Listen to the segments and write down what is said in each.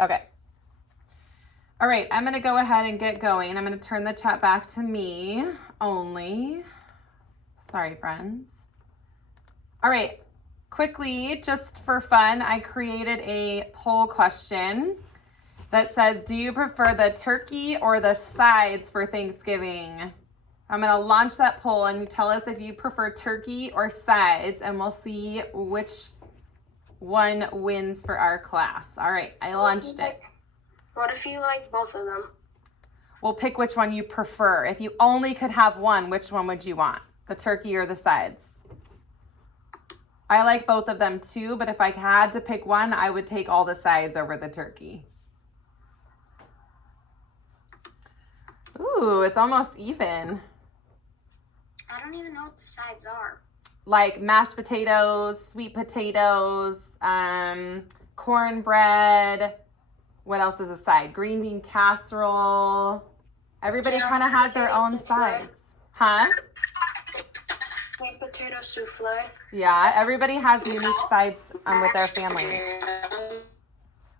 Okay. All right, I'm gonna go ahead and get going. I'm gonna turn the chat back to me only. Sorry, friends. All right, quickly, just for fun, I created a poll question that says, do you prefer the turkey or the sides for Thanksgiving? I'm gonna launch that poll and you tell us if you prefer turkey or sides, and we'll see which one wins for our class. All right, I launched it. What if you like both of them? We'll pick which one you prefer. If you only could have one, which one would you want? The turkey or the sides? I like both of them too, but if I had to pick one, I would take all the sides over the turkey. Ooh, it's almost even. I don't even know what the sides are. Like mashed potatoes, sweet potatoes, cornbread. What else is a side? Green bean casserole. Everybody kind of has their own sides. Huh? Sweet potato souffle. Yeah, everybody has unique sides with their families.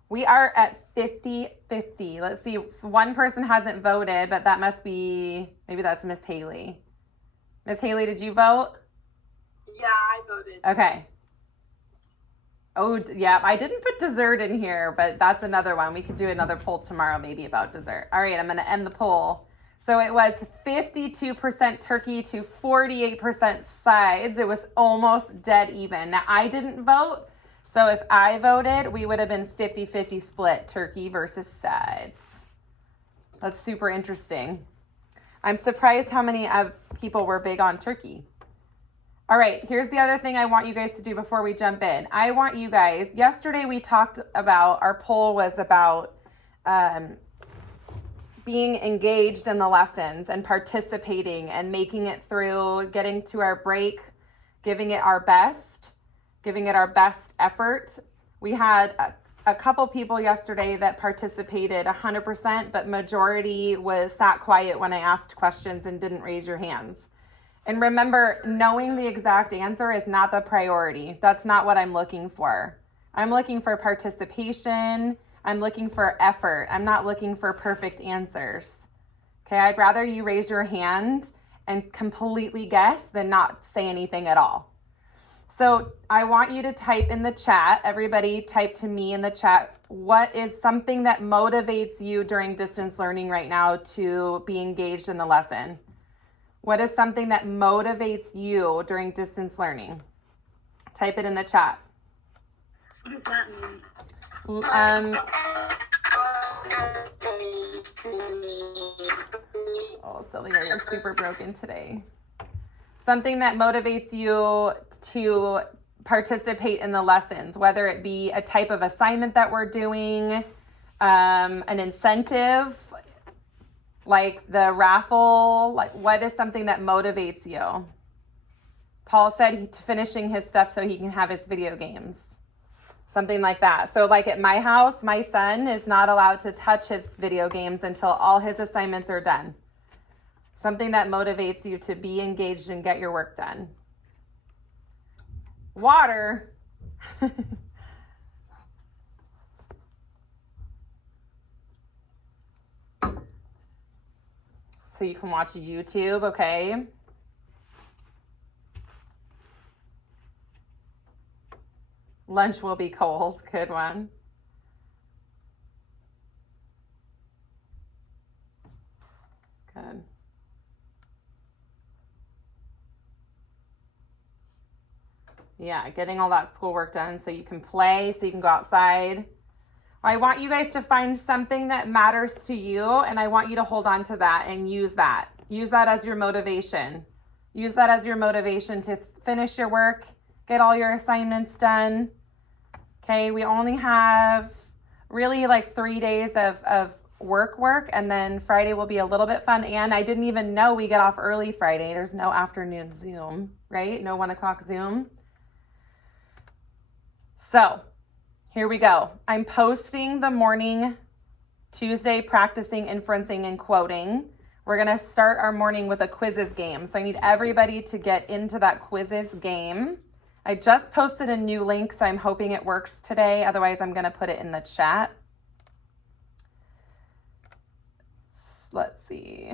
We are at 50-50. Let's see. So one person hasn't voted, but that must be, maybe that's Miss Haley. Miss Haley, did you vote? Yeah, I voted. Okay. Oh, yeah, I didn't put dessert in here, but that's another one. We could do another poll tomorrow maybe about dessert. All right, I'm going to end the poll. So it was 52% turkey to 48% sides. It was almost dead even. Now, I didn't vote, so if I voted, we would have been 50-50 split, turkey versus sides. That's super interesting. I'm surprised how many people were big on turkey. All right, here's the other thing I want you guys to do before we jump in. I want you guys, yesterday we talked about, our poll was about being engaged in the lessons and participating and making it through, getting to our break, giving it our best effort. We had a couple people yesterday that participated 100%, but majority sat quiet when I asked questions and didn't raise your hands. And remember, knowing the exact answer is not the priority. That's not what I'm looking for. I'm looking for participation. I'm looking for effort. I'm not looking for perfect answers. Okay, I'd rather you raise your hand and completely guess than not say anything at all. So I want you to type in the chat. Everybody type to me in the chat. What is something that motivates you during distance learning right now to be engaged in the lesson? What is something that motivates you during distance learning? Type it in the chat. What does that mean? Oh, Sylvia, you're super broken today. Something that motivates you to participate in the lessons, whether it be a type of assignment that we're doing, an incentive, like the raffle, like what is something that motivates you? Paul said finishing his stuff so he can have his video games. Something like that. So like at my house, my son is not allowed to touch his video games until all his assignments are done. Something that motivates you to be engaged and get your work done. Water. So you can watch YouTube, okay? Lunch will be cold. Good one. Good. Yeah, getting all that schoolwork done so you can play, so you can go outside. I want you guys to find something that matters to you, and I want you to hold on to that and use that. Use that as your motivation. Use that as your motivation to finish your work, get all your assignments done. Okay, we only have really like 3 days of work, and then Friday will be a little bit fun. And I didn't even know we get off early Friday. There's no afternoon Zoom, right? No 1 o'clock Zoom. So here we go. I'm posting the morning Tuesday practicing, inferencing, and quoting. We're going to start our morning with a quizzes game. So I need everybody to get into that quizzes game. I just posted a new link, so I'm hoping it works today. Otherwise, I'm going to put it in the chat. let's see.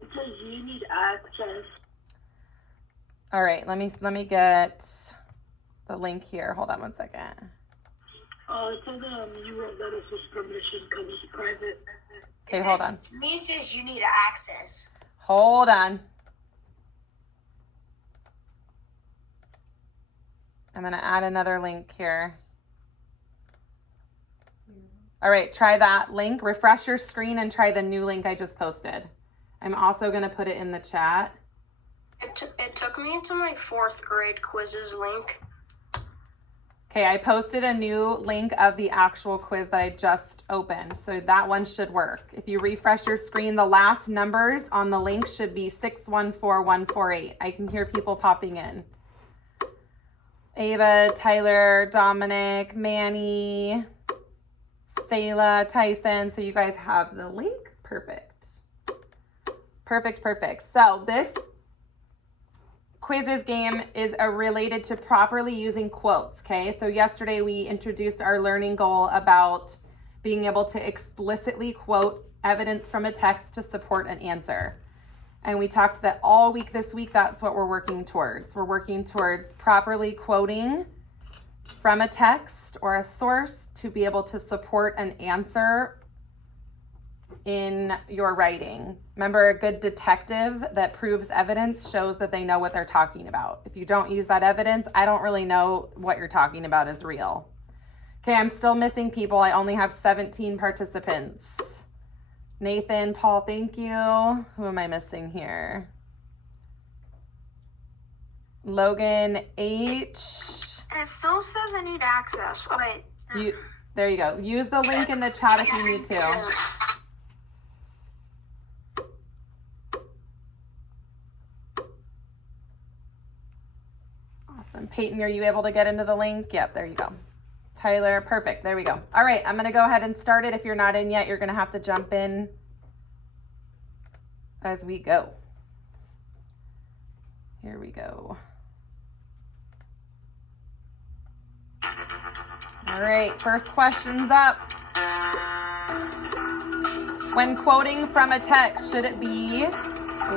It says you need access. All right, let me get the link here. Hold on one second. Oh, it says you won't let us with permission because it's private. Okay, hold on. To me, it says you need access. Hold on. I'm going to add another link here. All right, try that link. Refresh your screen and try the new link I just posted. I'm also going to put it in the chat. It took me into my 4th grade quizzes link. Okay, I posted a new link of the actual quiz that I just opened. So that one should work. If you refresh your screen, the last numbers on the link should be 614148. I can hear people popping in. Ava, Tyler, Dominic, Manny, Sayla, Tyson. So you guys have the link. Perfect. Perfect. So this quizzes game is related to properly using quotes, okay? So yesterday we introduced our learning goal about being able to explicitly quote evidence from a text to support an answer. And we talked that all week this week, that's what we're working towards. We're working towards properly quoting from a text or a source to be able to support an answer in your writing. Remember, a good detective that proves evidence shows that they know what they're talking about. If you don't use that evidence, I don't really know what you're talking about is real. Okay, I'm still missing people. I only have 17 participants. Nathan, Paul, thank you. Who am I missing here? Logan H. And it still says I need access. Oh, wait. There you go. Use the link in the chat if you need to. Awesome. Peyton, are you able to get into the link? Yep, there you go. Tyler, perfect. There we go. All right, I'm going to go ahead and start it. If you're not in yet, you're going to have to jump in as we go. Here we go. All right, first question's up. When quoting from a text, should it be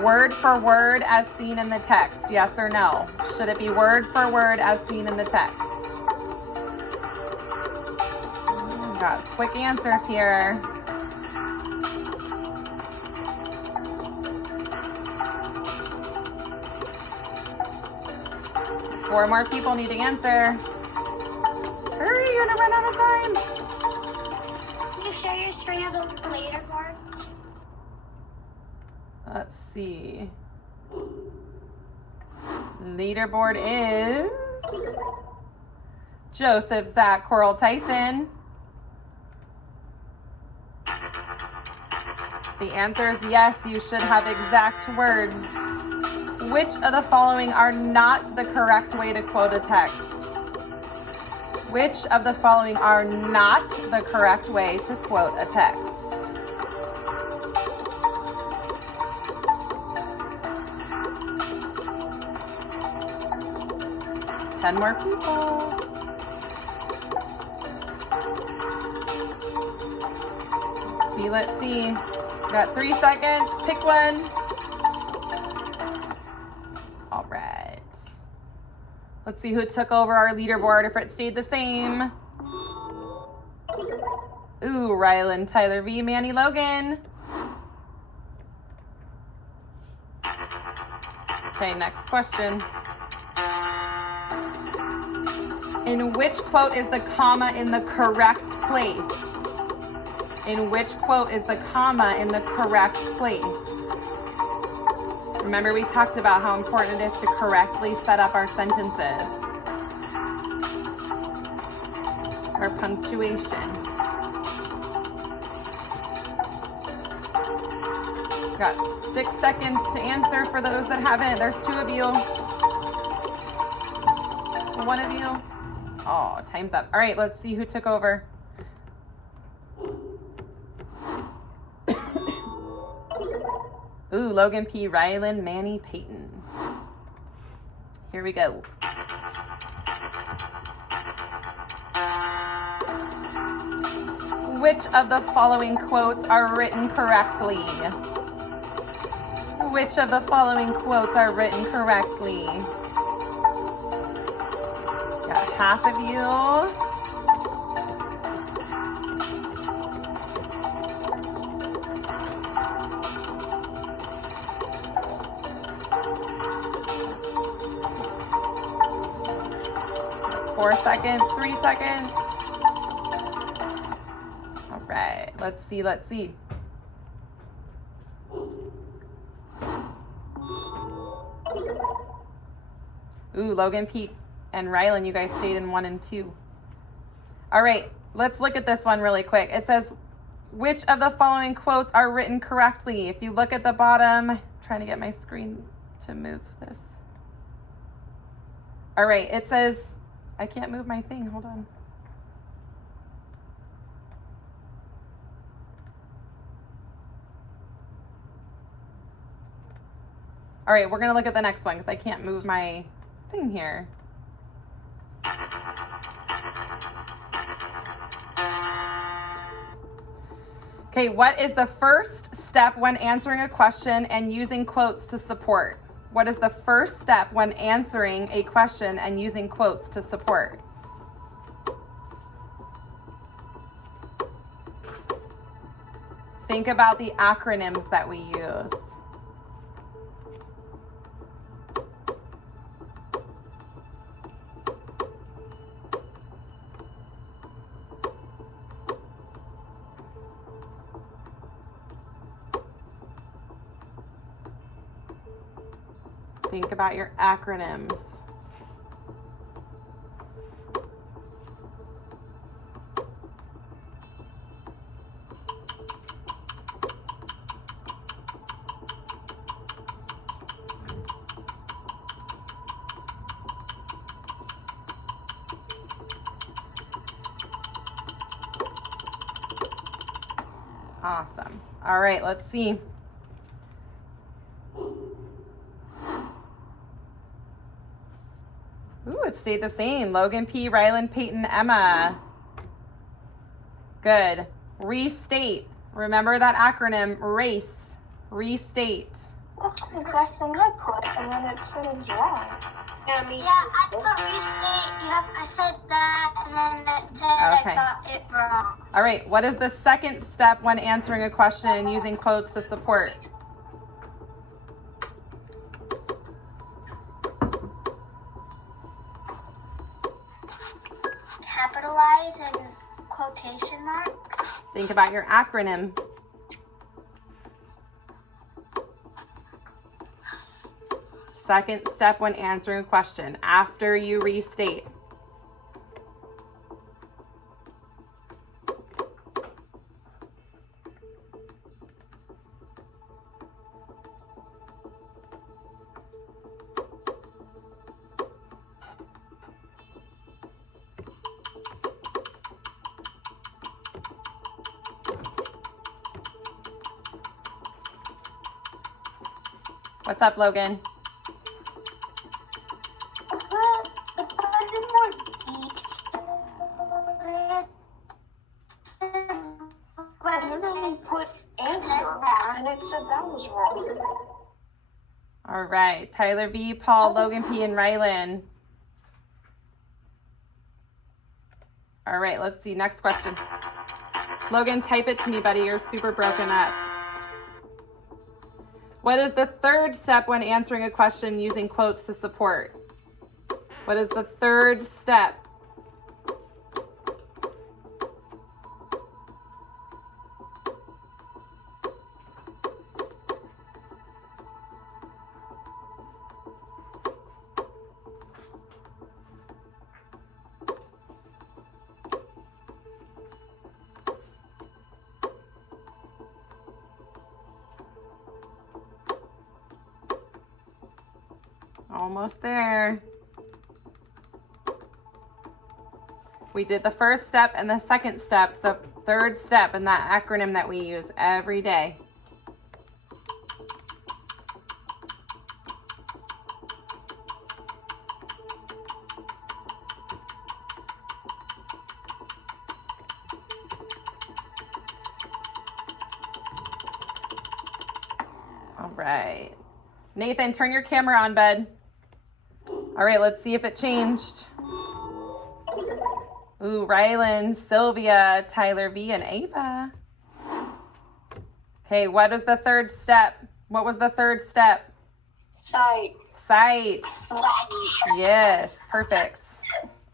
word for word as seen in the text? Yes or no? Should it be word for word as seen in the text? Got quick answers here. Four more people need to answer. Hurry, you're gonna run out of time. Can you share your screen of the leaderboard? Let's see. Leaderboard is Joseph, Zach, Coral, Tyson. The answer is yes, you should have exact words. Which of the following are not the correct way to quote a text? Which of the following are not the correct way to quote a text? Ten more people. Let's see. Got 3 seconds. Pick one. All right. Let's see who took over our leaderboard, if it stayed the same. Ooh, Rylan, Tyler V, Manny, Logan. Okay, next question. In which quote is the comma in the correct place? In which quote is the comma in the correct place? Remember, we talked about how important it is to correctly set up our sentences. Our punctuation. Got 6 seconds to answer for those that haven't. There's 2 of you. 1 of you. Oh, time's up. All right, let's see who took over. Ooh, Logan P, Rylan, Manny, Peyton. Here we go. Which of the following quotes are written correctly? Which of the following quotes are written correctly? Got half of you. Four seconds, 3 seconds. All right, let's see. Ooh, Logan, Pete, and Rylan, you guys stayed in 1 and 2. All right, let's look at this one really quick. It says, which of the following quotes are written correctly? If you look at the bottom, I'm trying to get my screen to move this. All right, it says, I can't move my thing, hold on. All right, we're gonna look at the next one because I can't move my thing here. Okay, what is the first step when answering a question and using quotes to support? What is the first step when answering a question and using quotes to support? Think about the acronyms that we use. Think about your acronyms. Awesome. All right, let's see. Ooh, it stayed the same. Logan P, Rylan, Peyton, Emma. Good. Restate. Remember that acronym, RACE. Restate. That's the exact thing I put, and then it said it was wrong. Yeah, me Yeah, I put restate. I said that, and then it said Okay. I got it wrong. All right, what is the second step when answering a question and using quotes to support? Capitalize and quotation marks. Think about your acronym. Second step when answering a question, after you restate. What's up, Logan? Put answer, and it said that was wrong. All right, Tyler V, Paul, Logan P, and Rylan. All right, let's see, next question. Logan, type it to me, buddy, you're super broken up. What is the third step when answering a question using quotes to support? What is the third step? Almost there. We did the first step and the second step, so third step in that acronym that we use every day. right. Nathan, turn your camera on, bud. All right, let's see if it changed. Ooh, Rylan, Sylvia, Tyler V, and Ava. Okay, what is the third step? What was the third step? Sight. Sight. Yes, perfect.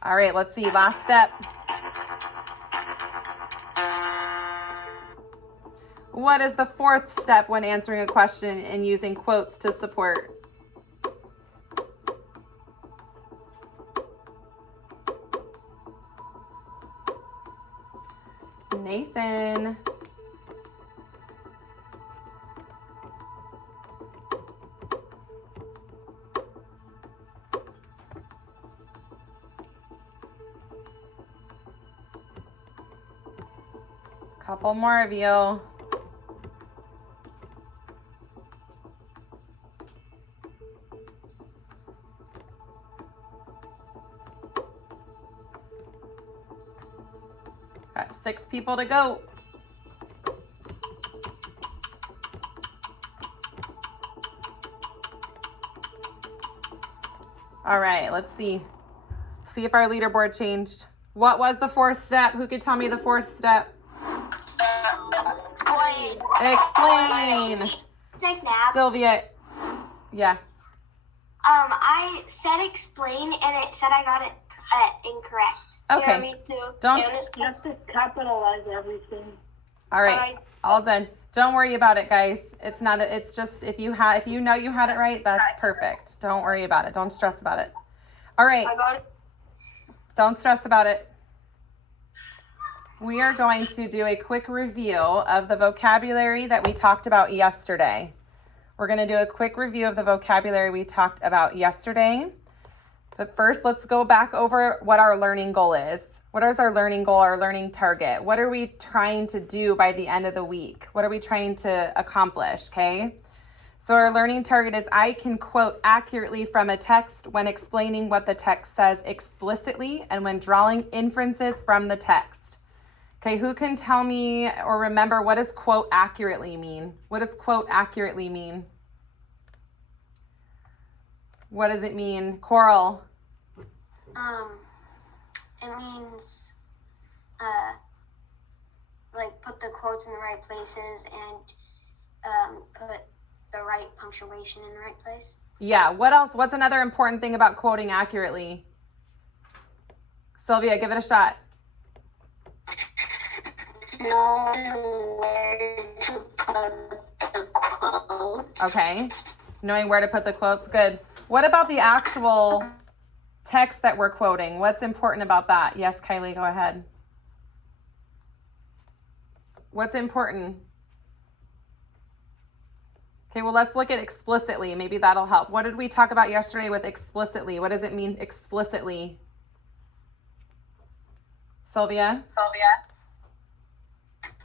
All right, let's see. Last step. What is the fourth step when answering a question and using quotes to support? Nathan. Couple more of you. Got 6 people to go. All right, let's see. See if our leaderboard changed. What was the fourth step? Who could tell me the fourth step? Explain. Take nap. Sylvia. Yeah. I said explain and it said I got it incorrect. Okay. Yeah, me too. Don't. And it's You have to capitalize everything. All right. All done. Don't worry about it, guys. It's not. It's just if you know you had it right, that's perfect. Don't worry about it. Don't stress about it. All right. I got it. Don't stress about it. We are going to do a quick review of the vocabulary that we talked about yesterday. We're going to do a quick review of the vocabulary we talked about yesterday. But first, let's go back over what our learning goal is. What is our learning goal, our learning target? What are we trying to do by the end of the week? What are we trying to accomplish, okay? So our learning target is I can quote accurately from a text when explaining what the text says explicitly and when drawing inferences from the text. Okay, who can tell me or remember what does quote accurately mean? What does quote accurately mean? What does it mean? Coral. It means, like put the quotes in the right places and put the right punctuation in the right place. Yeah, what else? What's another important thing about quoting accurately? Sylvia, give it a shot. Knowing where to put the quotes. Okay, knowing where to put the quotes, good. What about the actual text that we're quoting? What's important about that? Yes, Kylie, go ahead. What's important? Okay, well, let's look at explicitly. Maybe that'll help. What did we talk about yesterday with explicitly? What does it mean explicitly? Sylvia?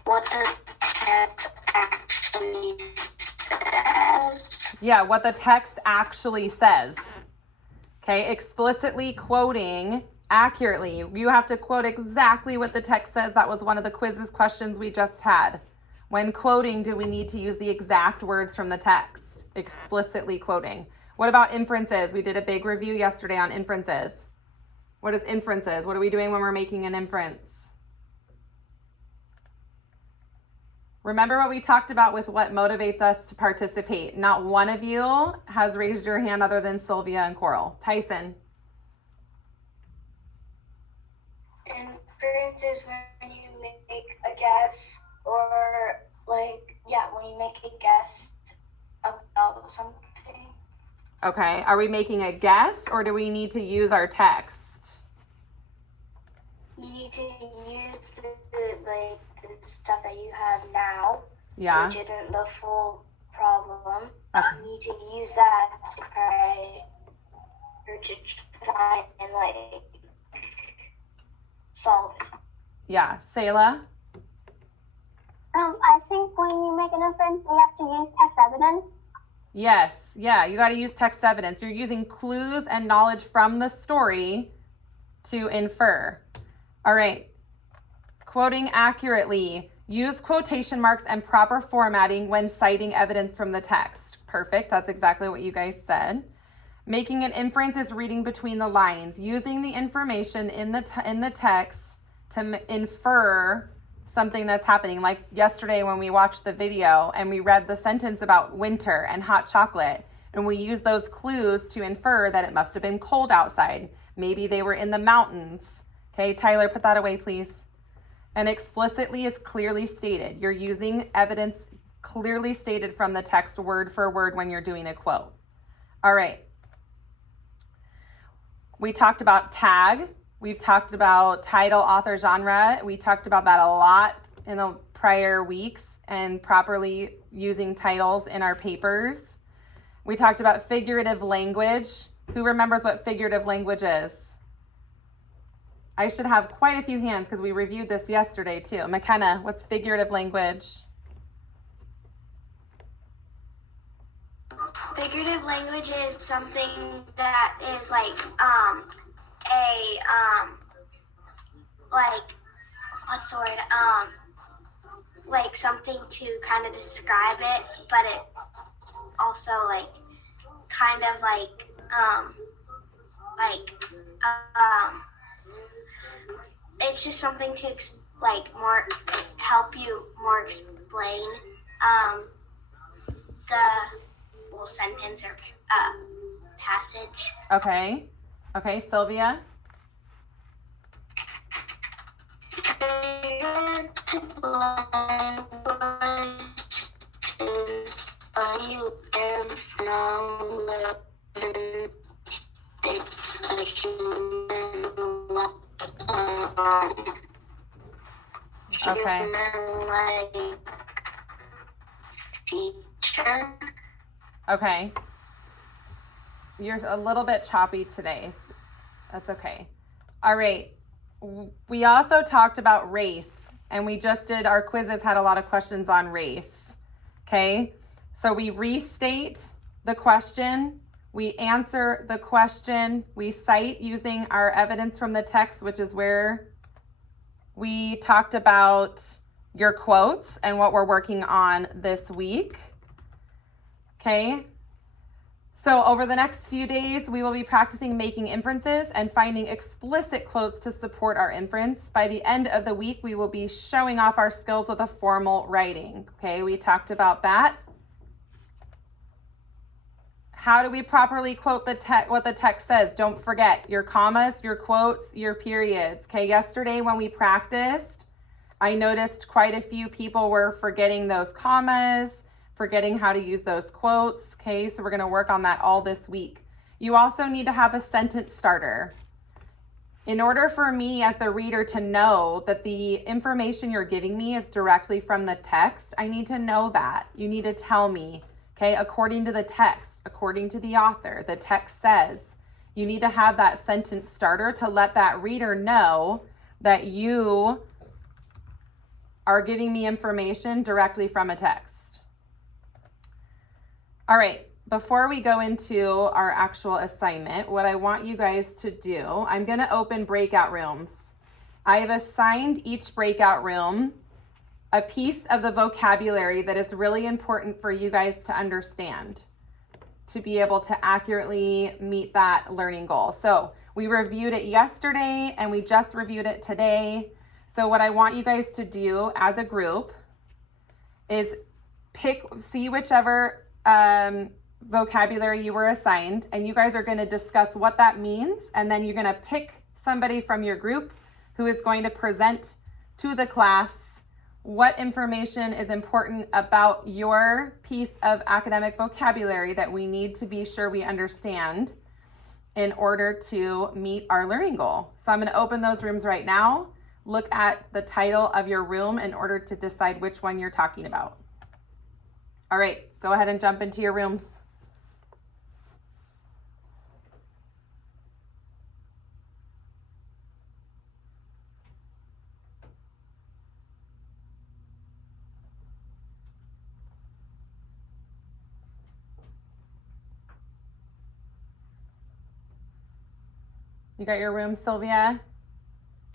What the text actually says. Yeah, what the text actually says. Okay, explicitly quoting accurately. You have to quote exactly what the text says. That was one of the quizzes questions we just had. When quoting, do we need to use the exact words from the text? Explicitly quoting. What about inferences? We did a big review yesterday on inferences. What is inferences? What are we doing when we're making an inference? Remember what we talked about with what motivates us to participate. Not one of you has raised your hand other than Sylvia and Coral. Tyson. Inference is when you make a guess or when you make a guess about something. Okay, are we making a guess or do we need to use our text? You need to use the stuff that you have now, Yeah. which isn't the full problem. Okay. You need to use that to try and solve it. Yeah. Selah? I think when you make an inference, you have to use text evidence. Yes. Yeah, you got to use text evidence. You're using clues and knowledge from the story to infer. All right. Quoting accurately. Use quotation marks and proper formatting when citing evidence from the text. Perfect. That's exactly what you guys said. Making an inference is reading between the lines, using the information in the text to infer something that's happening. Like yesterday when we watched the video and we read the sentence about winter and hot chocolate, and we used those clues to infer that it must have been cold outside. Maybe they were in the mountains. Okay, Tyler, put that away, please. And explicitly is clearly stated. You're using evidence clearly stated from the text word for word when you're doing a quote. All right. We talked about tag. We've talked about title, author, genre. We talked about that a lot in the prior weeks and properly using titles in our papers. We talked about figurative language. Who remembers what figurative language is? I should have quite a few hands because we reviewed this yesterday too. McKenna, what's figurative language? Figurative language is something that is like what's the word? Like something to kind of describe it, but it's also like kind of it's just something to more help you more explain the whole sentence or passage. Okay. Okay, Sylvia? Figurative language is you learn from the Okay. human feature. Okay. You're a little bit choppy today. That's okay. All right. We also talked about race, and we just did, our quizzes had a lot of questions on race. Okay. So we restate the question, we answer the question, we cite using our evidence from the text, which is where we talked about your quotes and what we're working on this week. Okay. So over the next few days, we will be practicing making inferences and finding explicit quotes to support our inference. By the end of the week, we will be showing off our skills with a formal writing. Okay, we talked about that. How do we properly quote the text? What the text says? Don't forget your commas, your quotes, your periods. Okay, yesterday when we practiced, I noticed quite a few people were forgetting those commas, forgetting how to use those quotes. Okay, so we're going to work on that all this week. You also need to have a sentence starter. In order for me as the reader to know that the information you're giving me is directly from the text, I need to know that. You need to tell me, okay, according to the text, according to the author, the text says. You need to have that sentence starter to let that reader know that you are giving me information directly from a text. All right, before we go into our actual assignment, what I want you guys to do, I'm going to open breakout rooms. I have assigned each breakout room a piece of the vocabulary that is really important for you guys to understand to be able to accurately meet that learning goal. So we reviewed it yesterday and we just reviewed it today. So what I want you guys to do as a group is see whichever vocabulary you were assigned, and you guys are going to discuss what that means, and then you're going to pick somebody from your group who is going to present to the class what information is important about your piece of academic vocabulary that we need to be sure we understand in order to meet our learning goal. So I'm going to open those rooms right now. Look at the title of your room in order to decide which one you're talking about. All right, go ahead and jump into your rooms. You got your room, Sylvia?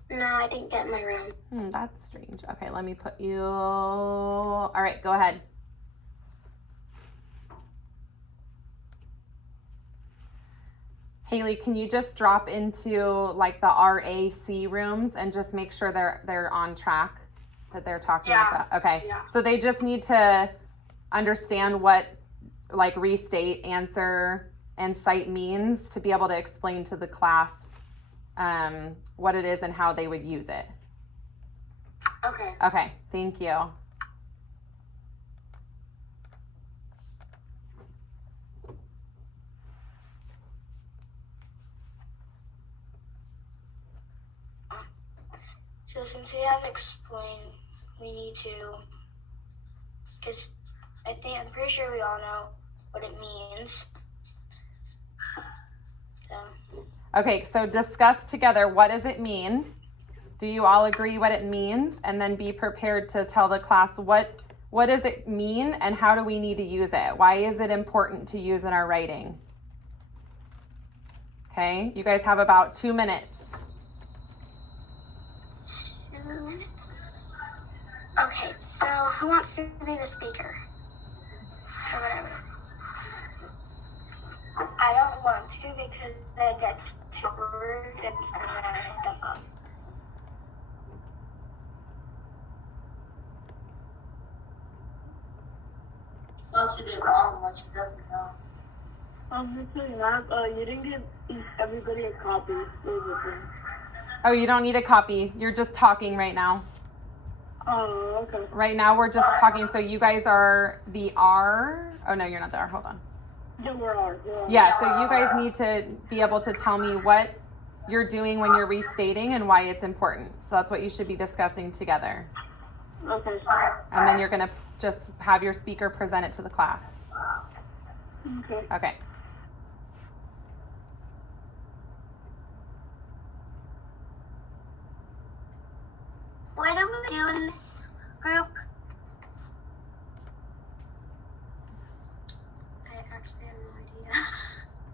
No, I didn't get my room. That's strange. Okay, let me put you. All right, go ahead. Haley, can you just drop into like the RAC rooms and just make sure they're on track that they're talking about? Okay. Yeah. So they just need to understand what like restate, answer, and cite means to be able to explain to the class what it is and how they would use it. Okay. Okay, thank you. So since we have explained, we need to, because I'm pretty sure we all know what it means. So. Okay, so discuss together, what does it mean? Do you all agree what it means? And then be prepared to tell the class what does it mean and how do we need to use it? Why is it important to use in our writing? Okay, you guys have about 2 minutes. 2 minutes. Okay, so who wants to be the speaker? Or whatever. I don't want to because I get too rude and I stuff up. Plus she did wrong when she doesn't know. Just so you know, you didn't give everybody a copy. Those are things. Oh, you don't need a copy. You're just talking right now. Oh, okay. Right now we're just talking. So you guys are the R. Oh no, you're not the R. Hold on. Yeah, we're all. Yeah, so you guys need to be able to tell me what you're doing when you're restating and why it's important. So that's what you should be discussing together. Okay. And then you're going to just have your speaker present it to the class. Okay. Okay. What do we do in this group? I actually have no idea.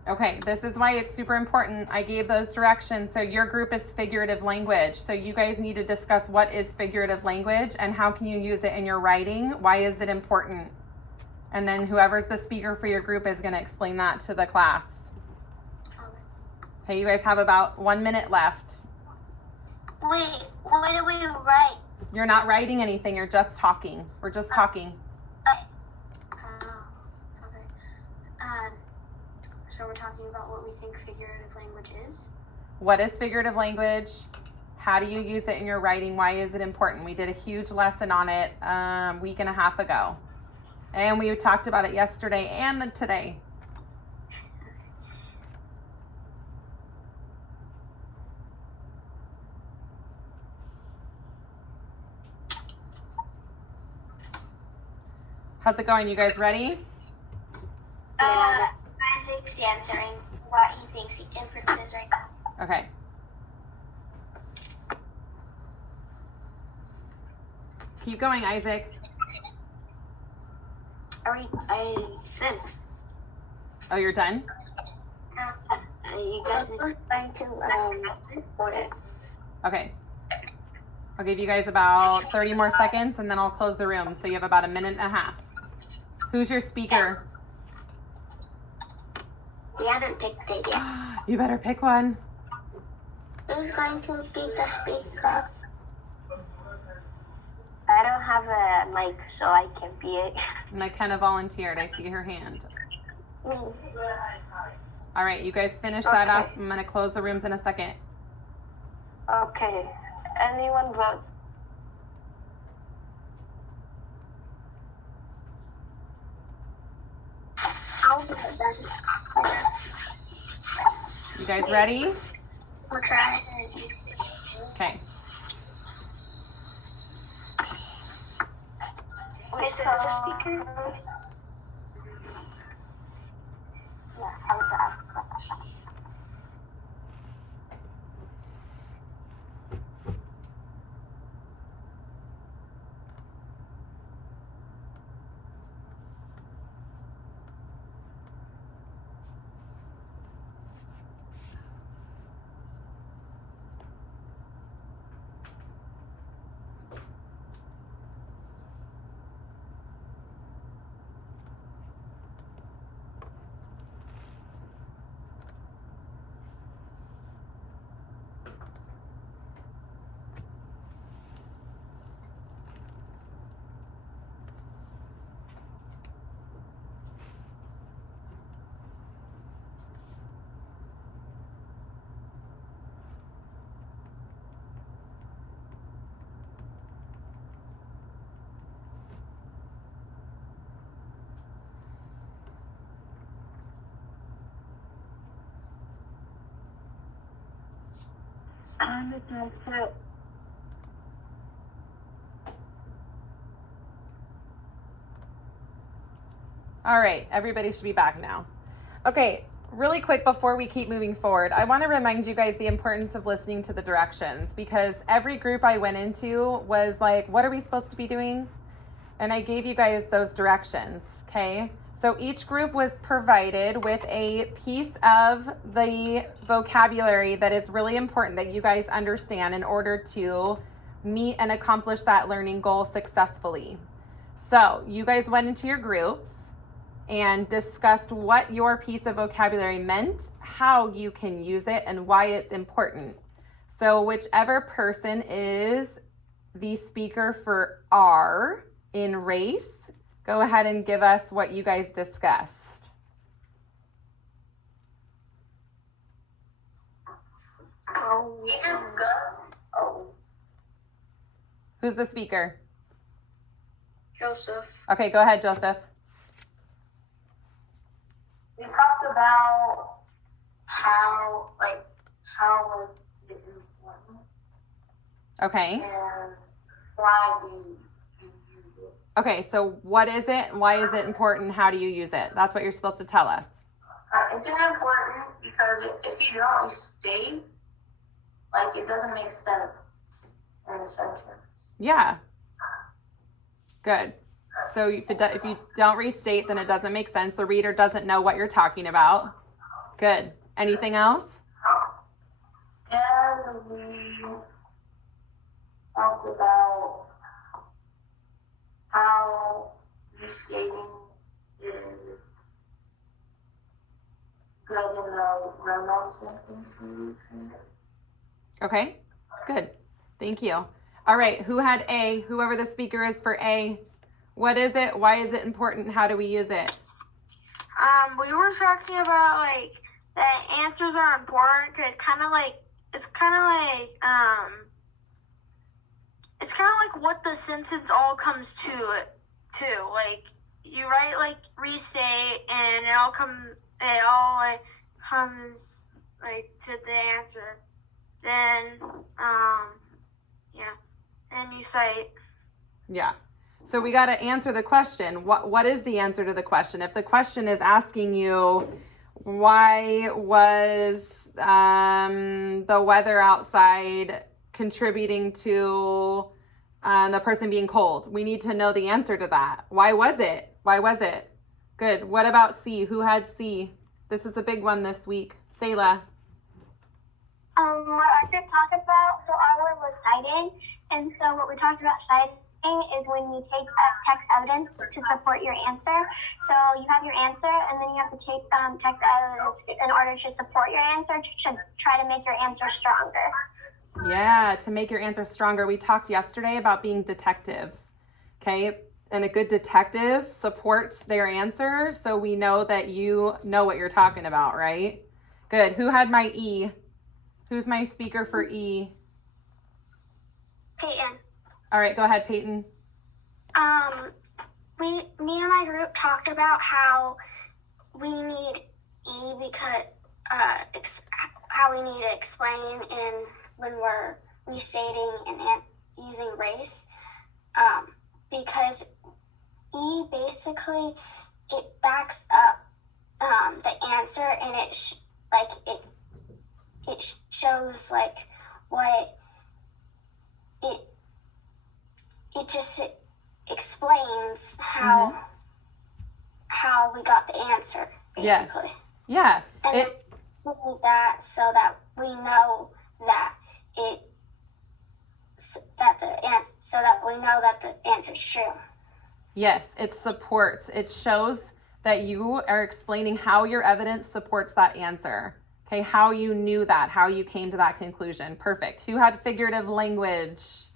Okay, this is why it's super important. I gave those directions. So your group is figurative language. So you guys need to discuss what is figurative language and how can you use it in your writing? Why is it important? And then whoever's the speaker for your group is going to explain that to the class. Okay, you guys have about 1 minute left. Wait, what do we write? You're not writing anything. You're just talking. We're just talking. Oh, okay. So we're talking about what we think figurative language is. What is figurative language? How do you use it in your writing? Why is it important? We did a huge lesson on it a week and a half ago. And we talked about it yesterday and today. How's it going? You guys ready? Isaac's answering what he thinks the inference is right now. Okay. Keep going, Isaac. I said. Oh, you're done? You guys are trying to report it. Okay. I'll give you guys about 30 more seconds and then I'll close the room. So you have about 1.5 minutes. Who's your speaker? We haven't picked it yet. You better pick one. Who's going to be the speaker? I don't have a mic, so I can't be it. McKenna volunteered. I see her hand. Me. All right, you guys finish that up. I'm going to close the rooms in a second. Okay. Anyone votes? I'll do it then. You guys ready? We'll try. Okay. Wait, so who's a speaker? Yeah, I was asked. I understand, sir. All right, everybody should be back now. Okay, really quick before we keep moving forward, I want to remind you guys the importance of listening to the directions, because every group I went into was like, what are we supposed to be doing? And I gave you guys those directions, okay? So each group was provided with a piece of the vocabulary that is really important that you guys understand in order to meet and accomplish that learning goal successfully. So you guys went into your groups and discussed what your piece of vocabulary meant, how you can use it, and why it's important. So whichever person is the speaker for R in race, go ahead and give us what you guys discussed. We discussed. Who's the speaker? Joseph. Okay, go ahead, Joseph. We talked about how was it important Okay. and why do you use it. Okay, so what is it? Why is it important? How do you use it? That's what you're supposed to tell us. It's important because if you don't restate, it doesn't make sense in a sentence. Yeah. Good. So if you don't restate, then it doesn't make sense. The reader doesn't know what you're talking about. Good. Anything else? And we talked about how restating is good in the pronoun sentence. Okay. Good. Thank you. All right. Who had A? Whoever the speaker is for A. What is it? Why is it important? How do we use it? We were talking about that answers are important because it's kind of like what the sentence all comes to. Like you write restate and it all comes to the answer. Then and you cite. Yeah. So we got to answer the question. What is the answer to the question? If the question is asking you, why was the weather outside contributing to the person being cold? We need to know the answer to that. Why was it? Why was it? Good. What about C? Who had C? This is a big one this week. Sayla. What I could talk about, so our word was citing, and so what we talked about citing is when you take text evidence to support your answer. So you have your answer, and then you have to take text evidence in order to support your answer to try to make your answer stronger. Yeah, to make your answer stronger. We talked yesterday about being detectives, okay? And a good detective supports their answer, so we know that you know what you're talking about, right? Good. Who had my E? Who's my speaker for E? Peyton. All right, go ahead, Peyton. Me and my group talked about how we need E because how we need to explain when we're restating and using race, because E basically it backs up the answer and it shows what it just explains how we got the answer basically. Yeah. And we need that so that we know that the answer's true. Yes, it supports. It shows that you are explaining how your evidence supports that answer. Okay, how you knew that, how you came to that conclusion. Perfect. Who had figurative language?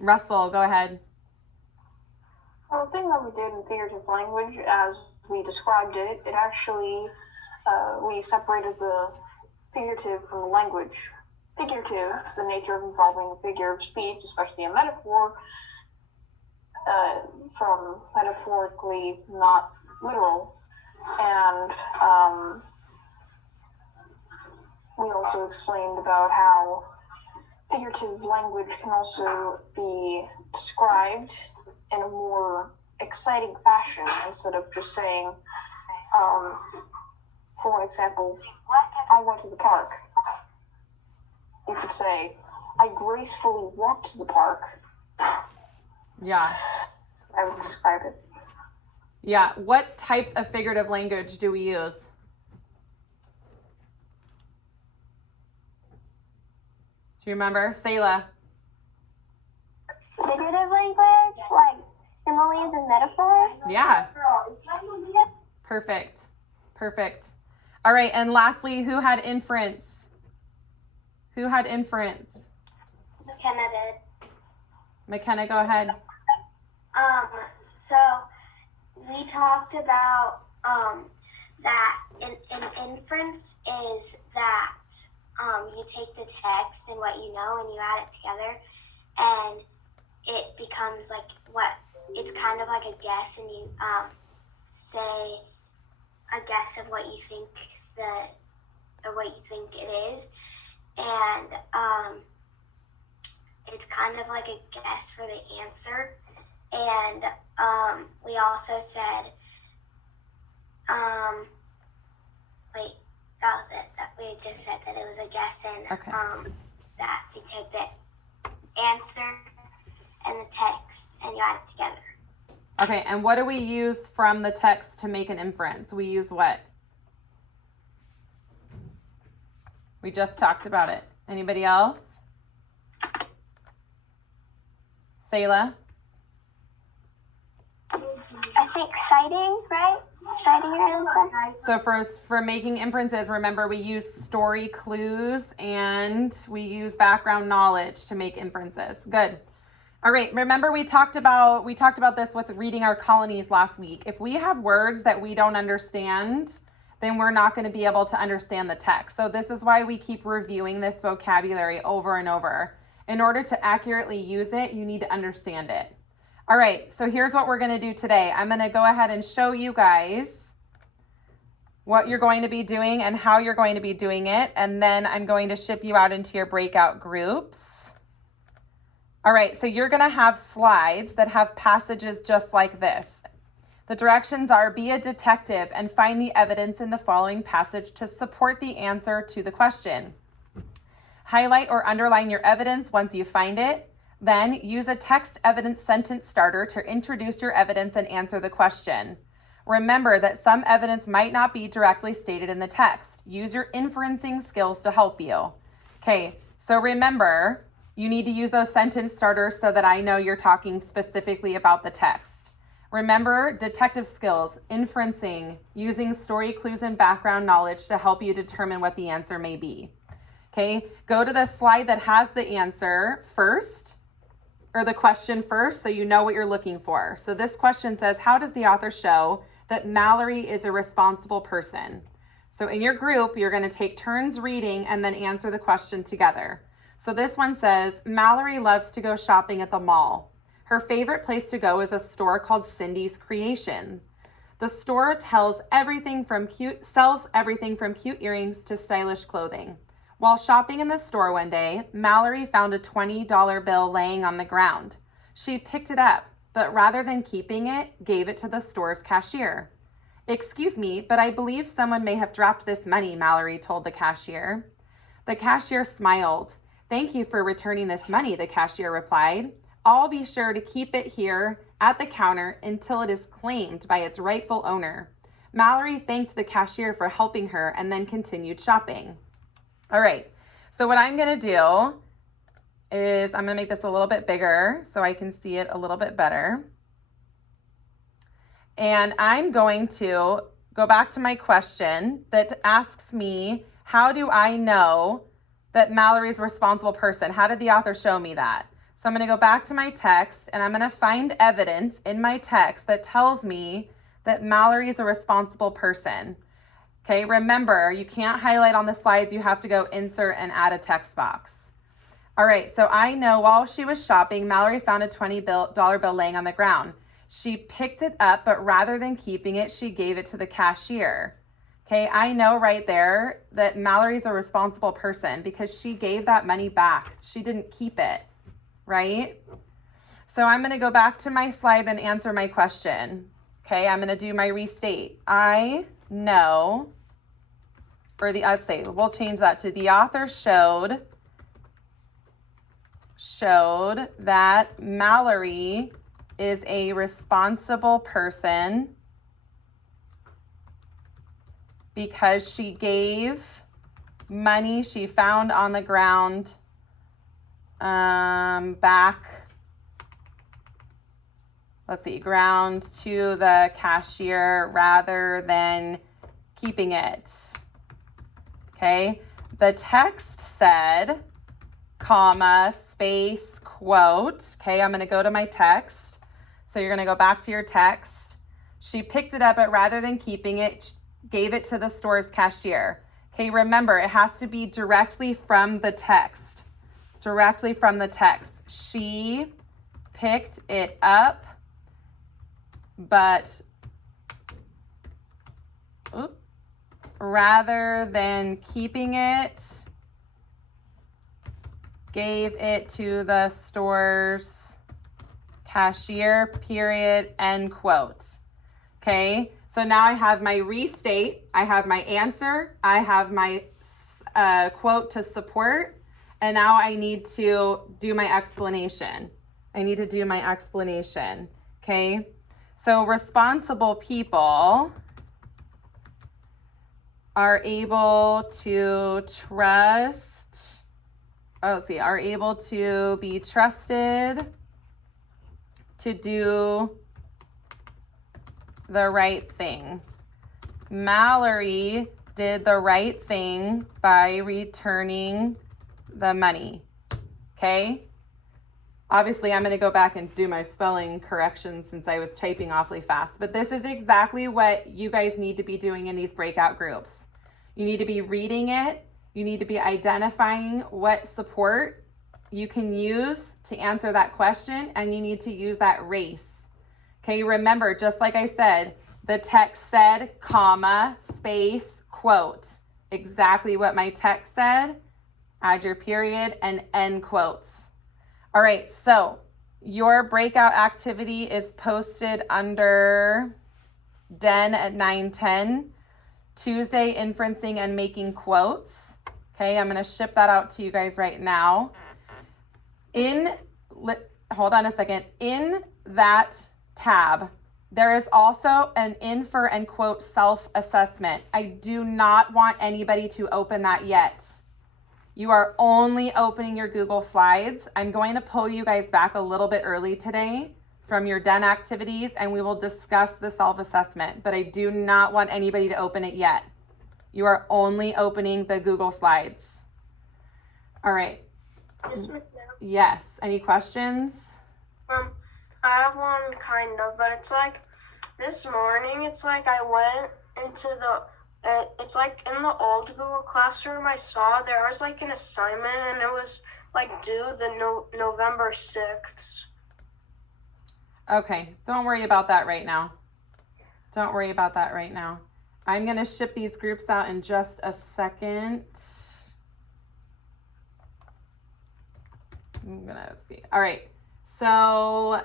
Russell, go ahead. Well, the thing that we did in figurative language, as we described it, it actually, we separated the figurative from the language. Figurative, the nature of involving a figure of speech, especially a metaphor, from metaphorically not literal. And we also explained about how figurative language can also be described in a more exciting fashion instead of just saying, for example, I went to the park. You could say, I gracefully walked to the park. Yeah. I would describe it. Yeah. What types of figurative language do we use? Do you remember? Sayla. Figurative language, like similes and metaphors. Yeah. Perfect. Perfect. All right. And lastly, who had inference? Who had inference? McKenna did. McKenna, go ahead. So we talked about that an inference is that you take the text and what you know and you add it together, and it becomes like it's kind of like a guess, and you say a guess of what you think it is, and it's kind of like a guess for the answer. And we also said, wait, that was it. That we just said that it was a guess, and Okay. that you take the answer and the text and you add it together. Okay. And what do we use from the text to make an inference? We use what? We just talked about it. Anybody else? Sayla? I think citing, right? Citing your answer. So for making inferences, remember we use story clues and we use background knowledge to make inferences. Good. All right. Remember we talked about this with reading our colonies last week. If we have words that we don't understand, then we're not going to be able to understand the text. So this is why we keep reviewing this vocabulary over and over. In order to accurately use it, you need to understand it. All right, so here's what we're going to do today. I'm going to go ahead and show you guys what you're going to be doing and how you're going to be doing it, and then I'm going to ship you out into your breakout groups. All right, so you're going to have slides that have passages just like this. The directions are: be a detective and find the evidence in the following passage to support the answer to the question. Highlight or underline your evidence once you find it. Then use a text evidence sentence starter to introduce your evidence and answer the question. Remember that some evidence might not be directly stated in the text. Use your inferencing skills to help you. Okay, so remember, you need to use those sentence starters so that I know you're talking specifically about the text. Remember, detective skills, inferencing, using story clues and background knowledge to help you determine what the answer may be. Okay, go to the slide that has the answer first, or the question first, so you know what you're looking for. So this question says, how does the author show that Mallory is a responsible person? So in your group, you're going to take turns reading and then answer the question together. So this one says, Mallory loves to go shopping at the mall. Her favorite place to go is a store called Cindy's Creation. The store sells everything from cute earrings to stylish clothing. While shopping in the store one day, Mallory found a $20 bill laying on the ground. She picked it up, but rather than keeping it, gave it to the store's cashier. Excuse me, but I believe someone may have dropped this money, Mallory told the cashier. The cashier smiled. Thank you for returning this money, the cashier replied. I'll be sure to keep it here at the counter until it is claimed by its rightful owner. Mallory thanked the cashier for helping her and then continued shopping. All right, so what I'm going to do is I'm going to make this a little bit bigger so I can see it a little bit better. And I'm going to go back to my question that asks me, how do I know that Mallory is a responsible person? How did the author show me that? So I'm going to go back to my text and I'm going to find evidence in my text that tells me that Mallory is a responsible person. Okay, remember, you can't highlight on the slides. You have to go insert and add a text box. All right, so I know while she was shopping, Mallory found a $20 bill laying on the ground. She picked it up, but rather than keeping it, she gave it to the cashier. Okay, I know right there that Mallory's a responsible person because she gave that money back. She didn't keep it, right? So I'm going to go back to my slide and answer my question. Okay, I'm going to do my restate. I know, or let's say, we'll change that to the author showed that Mallory is a responsible person because she gave money she found on the ground back, ground to the cashier rather than keeping it. Okay, the text said, comma, space, quote. Okay, I'm going to go to my text. So you're going to go back to your text. She picked it up, but rather than keeping it, gave it to the store's cashier. Okay, remember, it has to be directly from the text. Directly from the text. She picked it up, but rather than keeping it, gave it to the store's cashier, period, end quote. Okay, so now I have my restate, I have my answer, I have my quote to support, and now I need to do my explanation. Okay, so responsible people are able to are able to be trusted to do the right thing. Mallory did the right thing by returning the money. Okay? Obviously, I'm going to go back and do my spelling corrections since I was typing awfully fast. But this is exactly what you guys need to be doing in these breakout groups. You need to be reading it. You need to be identifying what support you can use to answer that question, and you need to use that race. Okay, remember, just like I said, the text said, comma, space, quote. Exactly what my text said. Add your period and end quotes. All right, so your breakout activity is posted under Den at 9:10. Tuesday, inferencing and making quotes. Okay, I'm going to ship that out to you guys right now. Hold on a second. In that tab, there is also an infer and quote self-assessment. I do not want anybody to open that yet. You are only opening your Google Slides. I'm going to pull you guys back a little bit early today from your Den activities, and we will discuss the self-assessment, but I do not want anybody to open it yet. You are only opening the Google Slides. All right. Yes. Any questions? I have one kind of, but it's like this morning, it's like I went into it's like in the old Google Classroom I saw there was like an assignment and it was like due the November 6th. Okay, don't worry about that right now. I'm going to ship these groups out in just a second. All right, so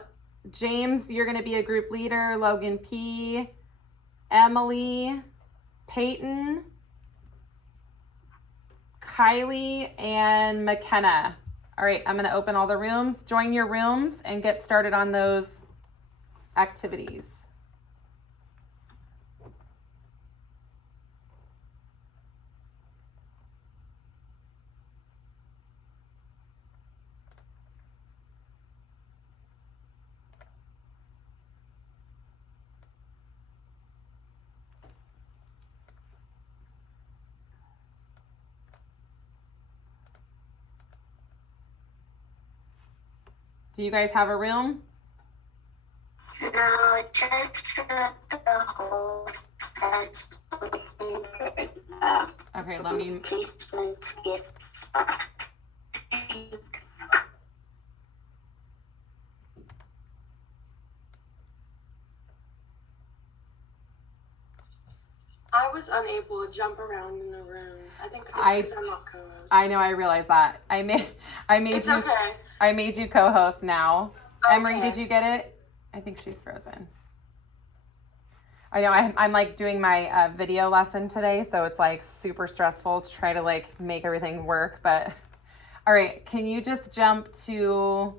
James, you're going to be a group leader. Logan P, Emily, Peyton, Kylie, and McKenna. All right, I'm going to open all the rooms. Join your rooms and get started on those activities. Do you guys have a room? No, just the whole Okay, let me. I was unable to jump around in the rooms. I think it's because I'm not co-host. I know, I realize that. I made It's you okay. I made you co-host now. Okay. Emery, did you get it? I think she's frozen. I know I'm like doing my video lesson today, so it's like super stressful to try to like make everything work. But all right, can you just jump to,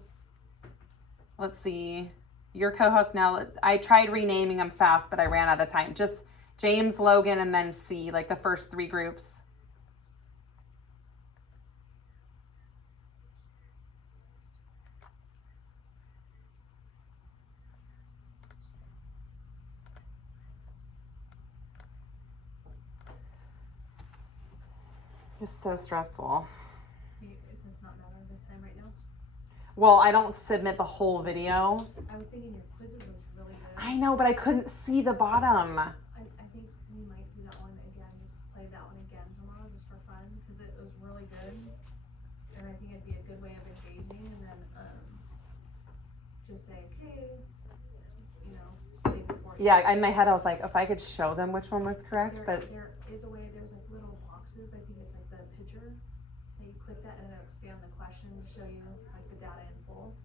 let's see, your co-host now. I tried renaming them fast, but I ran out of time. Just James, Logan, and then C, like the first 3 groups. It's so stressful. Is this not matter this time right now? Well, I don't submit the whole video. I was thinking your quizzes was really good. I know, but I couldn't see the bottom. I think we might do that one again, just play that one again tomorrow just for fun, because it was really good. And I think it'd be a good way of engaging, and then just say, okay, you know, say before. Yeah, in my head I was like, if I could show them which one was correct, but there is a way, there's like little boxes, I think it's like the picture, that you click that and it'll expand the question to show you like the data in full.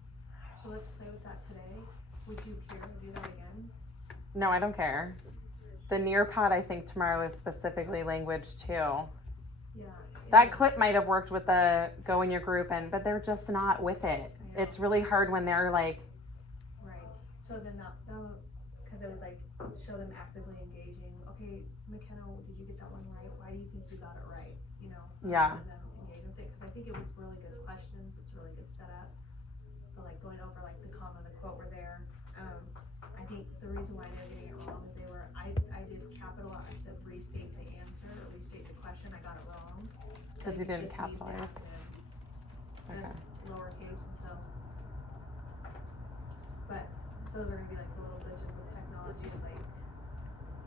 So let's play with that today. Would you care to do that again? no, I don't care. The Nearpod, I think tomorrow is specifically language too. Yeah. That clip might have worked with the go in your group, but they're just not with it. It's really hard when they're like. Right. So then because it was like show them actively engaging. Okay, McKenna, did you get that one right? Why do you think you got it right? You know. Yeah. And then engage with it, because I think it was really good questions. It's a really good setup. But like going over like the comma and the quote were there. I think the reason why they're getting it wrong is I did capital. I said restate the answer or restate the question. I got it wrong. Because you didn't capitalize. Okay. Lowercase, and so. But those are gonna be like the little glitches with technology. Is like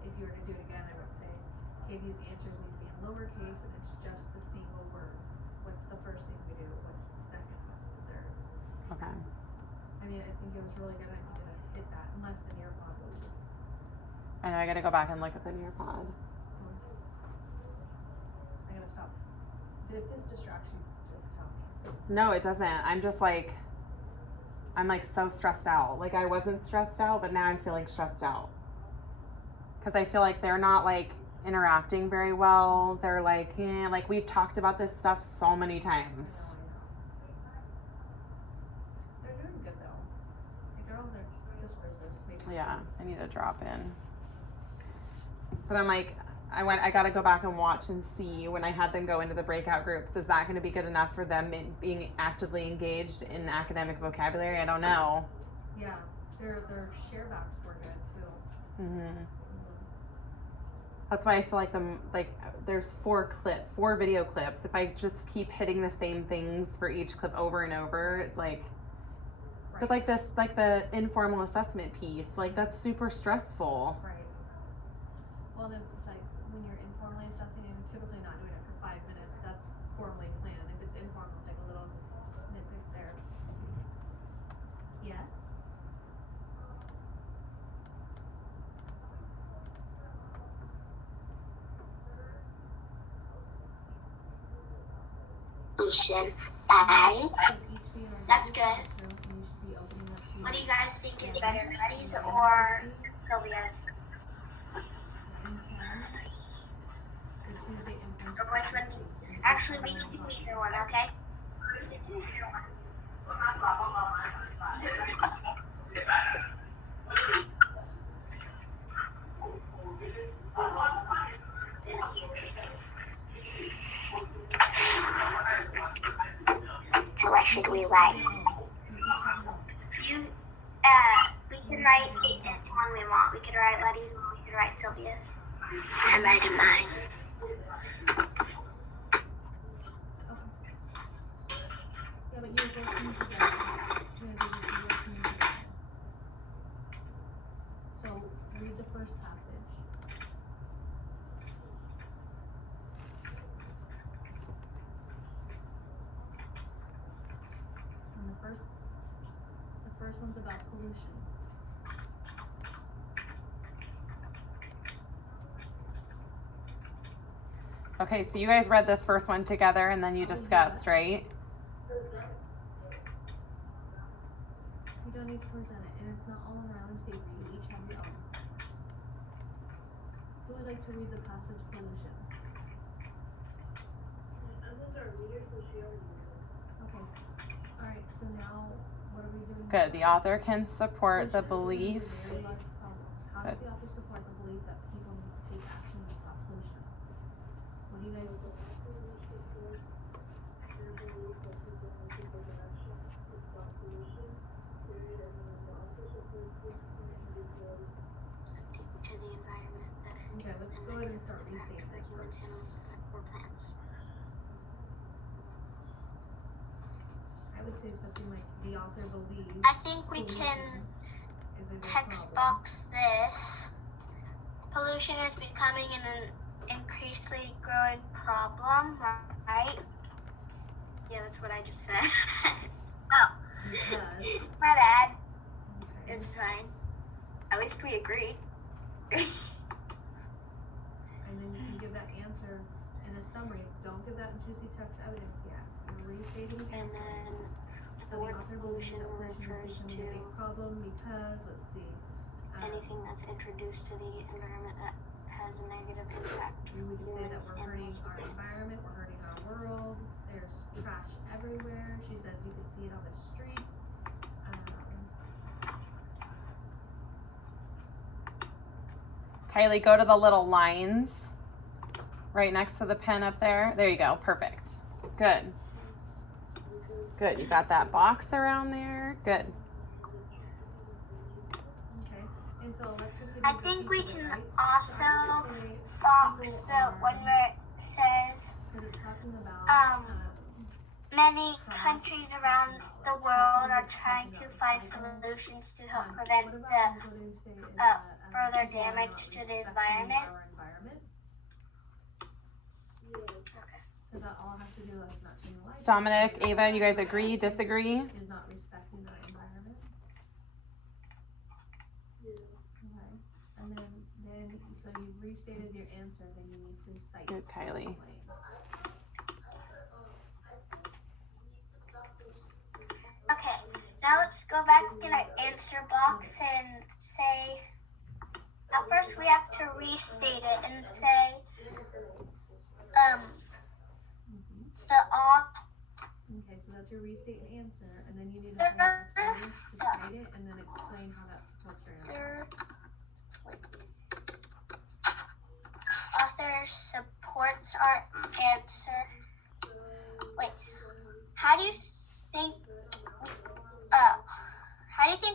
if you were to do it again, I would say, okay, these answers need to be in lowercase, and it's just the single word. What's the first thing we do? What's the second? What's the third? Okay. I mean, I think it was really good. I think it hit that, unless the Nearpod was. I know, I gotta go back and look at the Nearpod. I gotta stop. If this distracts you, just tell me. No, it doesn't. I'm just like, I'm like so stressed out. Like I wasn't stressed out, but now I'm feeling stressed out. Because I feel like they're not like interacting very well. They're like, like we've talked about this stuff so many times. They're doing good though. Like they're on their this. Yeah, I need to drop in. But I'm like, I gotta go back and watch and see when I had them go into the breakout groups. Is that gonna be good enough for them being actively engaged in academic vocabulary? I don't know. Yeah, their sharebacks were good too. Mm-hmm. That's why I feel like there's 4 video clips. If I just keep hitting the same things for each clip over and over, it's like. Right. But like the informal assessment piece, like that's super stressful. Right. Well, then it's like when you're informally assessing and you're typically not doing it for 5 minutes, that's formally planned. If it's informal, it's like a little snippet there. Yes? That's good. What do you guys think is better, Letty's or Sylvia's? Or which one? Actually, we can do either one, okay? So what should we write? We can write any one we want. We could write Letty's one, we could write Sylvia's. I'm writing mine. Yeah, but you're working together. So read the first passage. And the first one's about pollution. Okay, so you guys read this first one together and then you discussed, right? You don't need to present it, and it's not all on round paper. You each have your own. Who would like to read the passage pollution? Okay. Alright, so now what are we doing? Good. The author can support the belief. Very large problem. How does the author support the belief that people need to take action to stop pollution? What do you guys think? To the environment that Okay, let's go ahead and start restating this first. or plants. I would say something like the author believes I think we can pollution is a big text problem. box this. Pollution is becoming an increasingly growing problem, right? Yeah, that's what I just said. Oh, Because, my bad. okay. It's fine. At least we agree. And then you can give that answer in a summary. Don't give that in juicy text evidence yet. You're restating the And answer. then So the the word author believes pollution that pollution refers is becoming a big to problem because, let's see. anything that's introduced to the environment that has a negative impact We on could say that humans, we're hurting animals, or our plants. environment, we're hurting our world, there's trash everywhere. She says you can see it on the streets. Kylie, go to the little lines right next to the pen up there. There you go. Perfect. Good. Good. You got that box around there. Good. Okay, and so electricity I is a think piece we of it, can right? also So I would just say box people the are- one where it says because it's talking about many countries around the world are trying to find solutions to help prevent what about the when we go to say is that, further people are damage not to the respecting environment. our environment? Okay. Because that all has to do with not turning the lights. Dominic, Ava, you guys agree, disagree? Is not respecting our environment. Okay, and then so you've restated your answer, then you need to cite. Good, Kylie. explain. Okay, now let's go back in our answer box and say, at first we have to restate it and say, the Okay, so that's your restate and answer, and then you need to find text evidence to cite it, and then explain how that supports your answer. author supports our answer. Wait, how do you think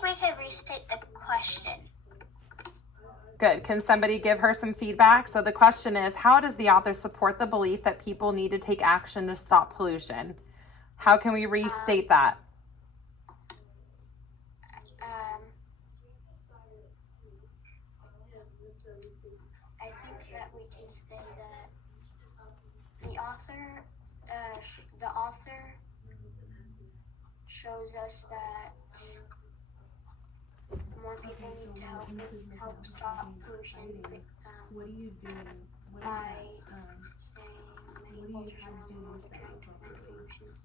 we could restate the question? Good. Can somebody give her some feedback? So the question is, how does the author support the belief that people need to take action to stop pollution? How can we restate that? I think that we can say that the author shows us that more people Okay, need to so help when this is help making stop something about pollution citing, what do you do? What is by that? saying many What do you cultures have around to the do world to are cite trying to find appropriately? solutions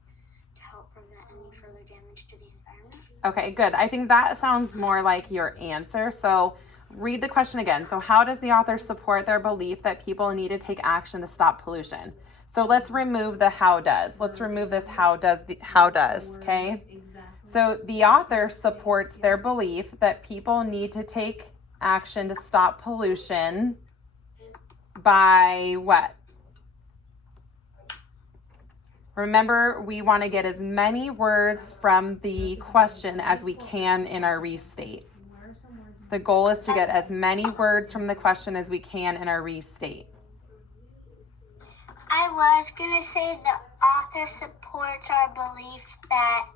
to help prevent any further damage to the environment. Okay, good. I think that sounds more like your answer. So read the question again. So how does the author support their belief that people need to take action to stop pollution? So let's remove the how does. Let's remove this how does, okay? Exactly. So the author supports their belief that people need to take action to stop pollution by what? Remember, we want to get as many words from the question as we can in our restate. The goal is to get as many words from the question as we can in our restate. I was going to say the author supports our belief that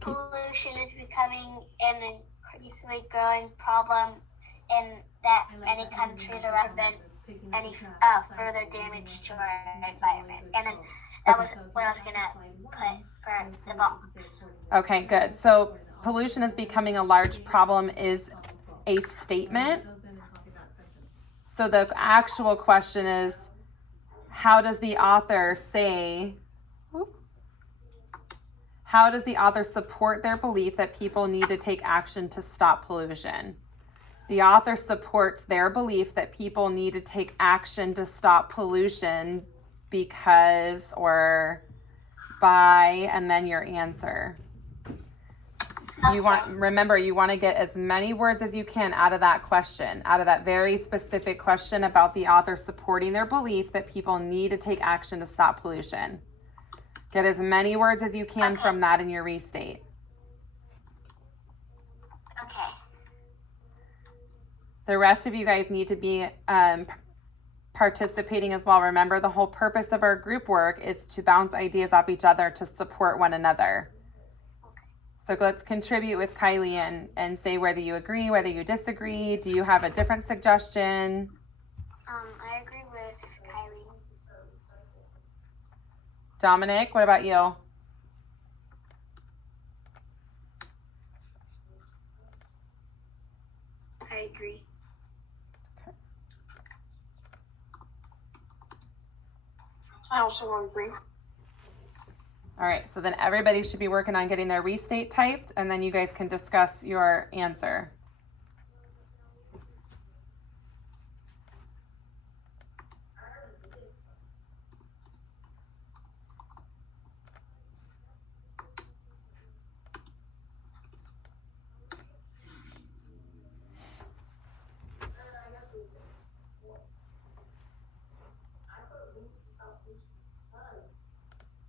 pollution is becoming an increasingly growing problem and that many countries are prevent any further damage to our environment. And then that was what I was going to put for the box. Okay, good. So pollution is becoming a large problem is a statement. So the actual question is, how does the author support their belief that people need to take action to stop pollution? The author supports their belief that people need to take action to stop pollution because, or by, and then your answer. You want to get as many words as you can out of that question, out of that very specific question about the author supporting their belief that people need to take action to stop pollution. Get as many words as you can from that in your restate. Okay. The rest of you guys need to be participating as well. Remember, the whole purpose of our group work is to bounce ideas off each other to support one another. So let's contribute with Kylie and say whether you agree, whether you disagree. Do you have a different suggestion? I agree with Kylie. Dominic, what about you? I agree. I also agree. All right, so then everybody should be working on getting their restate typed, and then you guys can discuss your answer.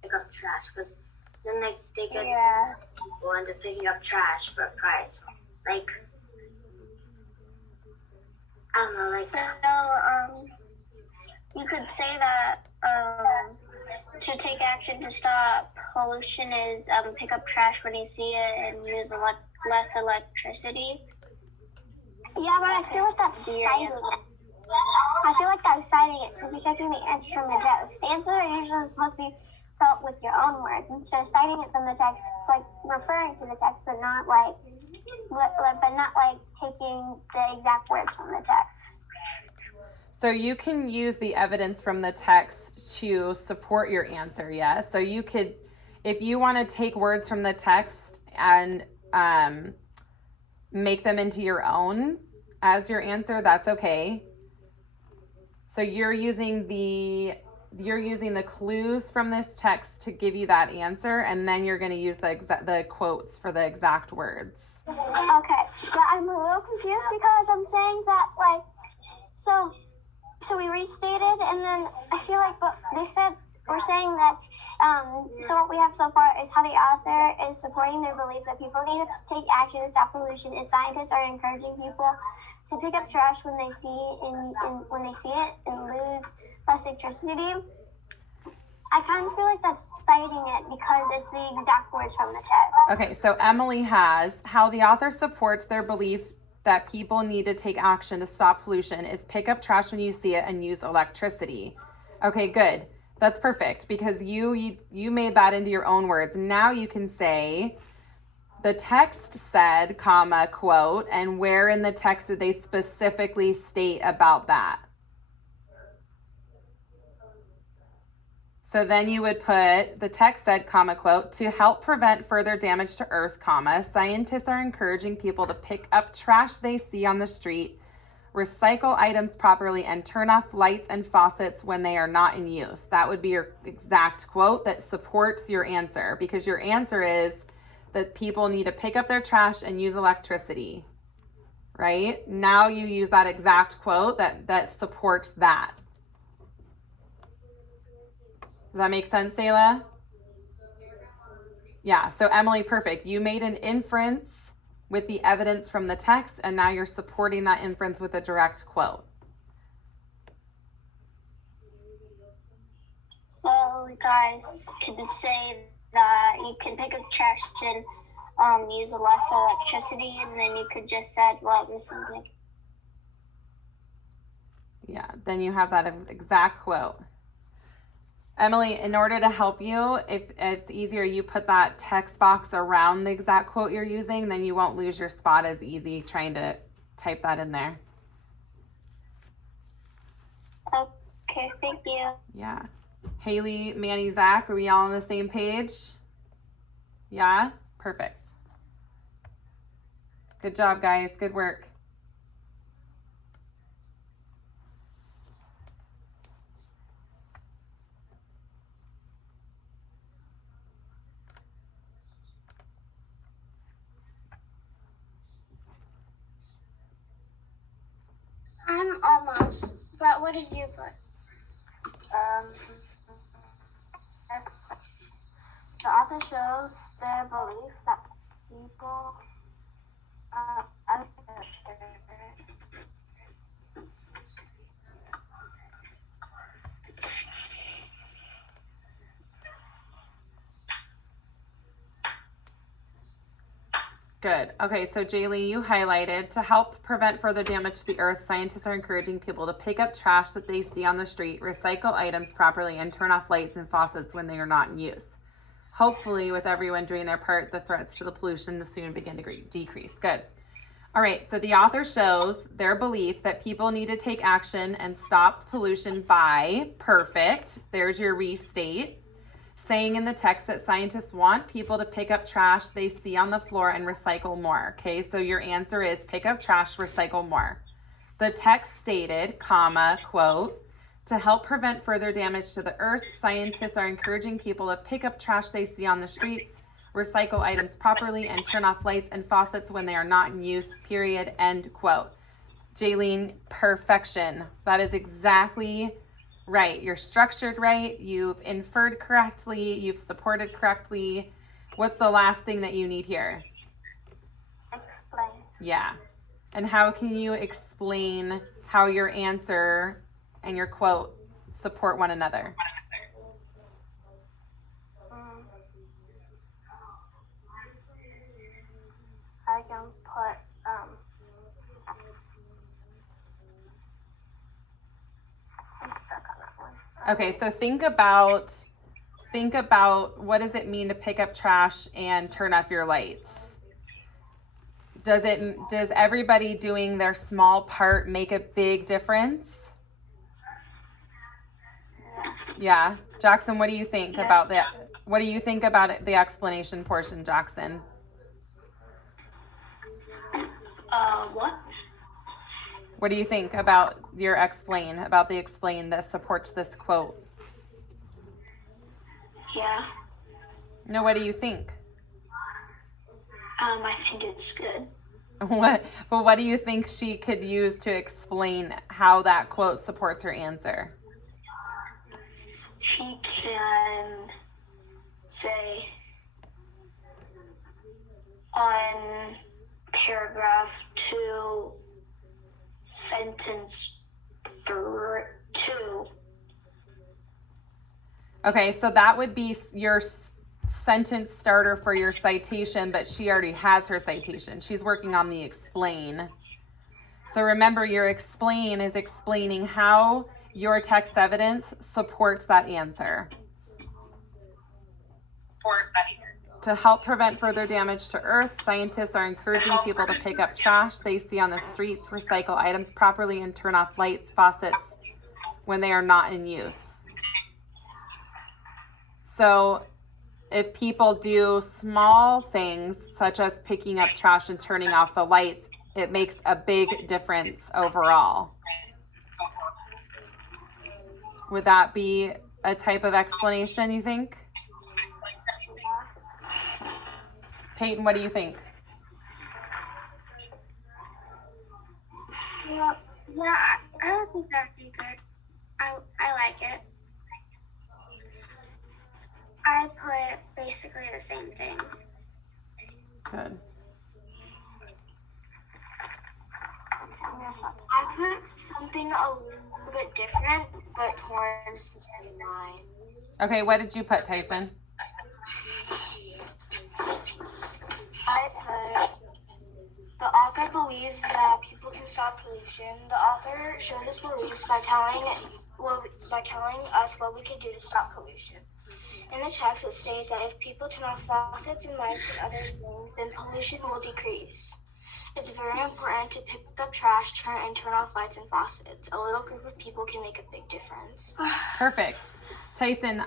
Pick up trash, because then they get Yeah. people into picking up trash for a prize. Like, I don't know, like. So, you could say that to take action to stop pollution is pick up trash when you see it and use less electricity. Yeah, but I feel like that's citing it. I feel like that's citing it because you're taking the answer from the text. The answers are usually supposed to be felt with your own words. Instead of citing it from the text, it's like referring to the text, but not like taking the exact words from the text. So you can use the evidence from the text to support your answer, yes? So you could, if you want to take words from the text and make them into your own as your answer, that's okay. So you're using the clues from this text to give you that answer, and then you're going to use the quotes for the exact words. Okay, yeah, I'm a little confused because I'm saying that so we restated, and then I feel like we're saying that so what we have so far is how the author is supporting their belief that people need to take action to stop pollution, and scientists are encouraging people to pick up trash when they see it and lose less electricity. I kind of feel like that's citing it because it's the exact words from the text. Okay, so Emily has how the author supports their belief that people need to take action to stop pollution is pick up trash when you see it and use electricity. Okay, good. That's perfect because you made that into your own words. Now you can say the text said, comma, quote, and where in the text did they specifically state about that? So then you would put, the text said, comma, quote, to help prevent further damage to Earth, comma, scientists are encouraging people to pick up trash they see on the street, recycle items properly, and turn off lights and faucets when they are not in use. That would be your exact quote that supports your answer, because your answer is that people need to pick up their trash and use electricity, right? Now you use that exact quote that supports that. Does that make sense, Sayla? Yeah, so Emily, perfect. You made an inference with the evidence from the text, and now you're supporting that inference with a direct quote. So you guys can say that you can pick up trash and use less electricity, and then you could just add what Mrs. Nick. Yeah, then you have that exact quote. Emily, in order to help you, if it's easier, you put that text box around the exact quote you're using, then you won't lose your spot as easy trying to type that in there. Okay, thank you. Yeah. Haley, Manny, Zach, are we all on the same page? Yeah? Perfect. Good job, guys. Good work. I'm almost. But what did you put? The author shows their belief that people Good. Okay, so Jaylee, you highlighted to help prevent further damage to the earth, scientists are encouraging people to pick up trash that they see on the street, recycle items properly, and turn off lights and faucets when they are not in use. Hopefully, with everyone doing their part, the threats to the pollution will soon begin to decrease. Good. All right, so the author shows their belief that people need to take action and stop pollution by, perfect, there's your restate, saying in the text that scientists want people to pick up trash they see on the floor and recycle more. Okay, so your answer is pick up trash, recycle more. The text stated, comma, quote, to help prevent further damage to the earth, scientists are encouraging people to pick up trash they see on the streets, recycle items properly, and turn off lights and faucets when they are not in use, period, end quote. Jaylene, perfection. That is exactly right. You're structured right. You've inferred correctly. You've supported correctly. What's the last thing that you need here? explain. Yeah. And how can you explain how your answer and your quote support one another? I can put I'm stuck on that one. Okay, so think about what does it mean to pick up trash and turn off your lights? Does everybody doing their small part make a big difference? Yeah. Jackson, what do you think about that? What do you think about it, the explanation portion, Jackson? What? What do you think about your explain that supports this quote? Yeah. No, what do you think? I think it's good. What do you think she could use to explain how that quote supports her answer? She can say on paragraph 2, sentence 2. Okay, so that would be your sentence starter for your citation, but she already has her citation. She's working on the explain. So remember, your explain is explaining how your text evidence supports that answer. To help prevent further damage to earth, scientists are encouraging people to pick up trash they see on the streets, recycle items properly, and turn off lights, faucets when they are not in use. So if people do small things such as picking up trash and turning off the lights, it makes a big difference overall. Would that be a type of explanation, you think? Peyton, what do you think? Well, yeah, I would think that'd be good. I like it. I put basically the same thing. Good. I put something a little bit different, but towards 69. Okay, what did you put, Tyson? I put, the author believes that people can stop pollution. The author showed his beliefs by telling us what we can do to stop pollution. In the text, it states that if people turn off faucets and lights and other things, then pollution will decrease. It's very important to pick up trash, turn off lights and faucets. A little group of people can make a big difference. Perfect. Tyson,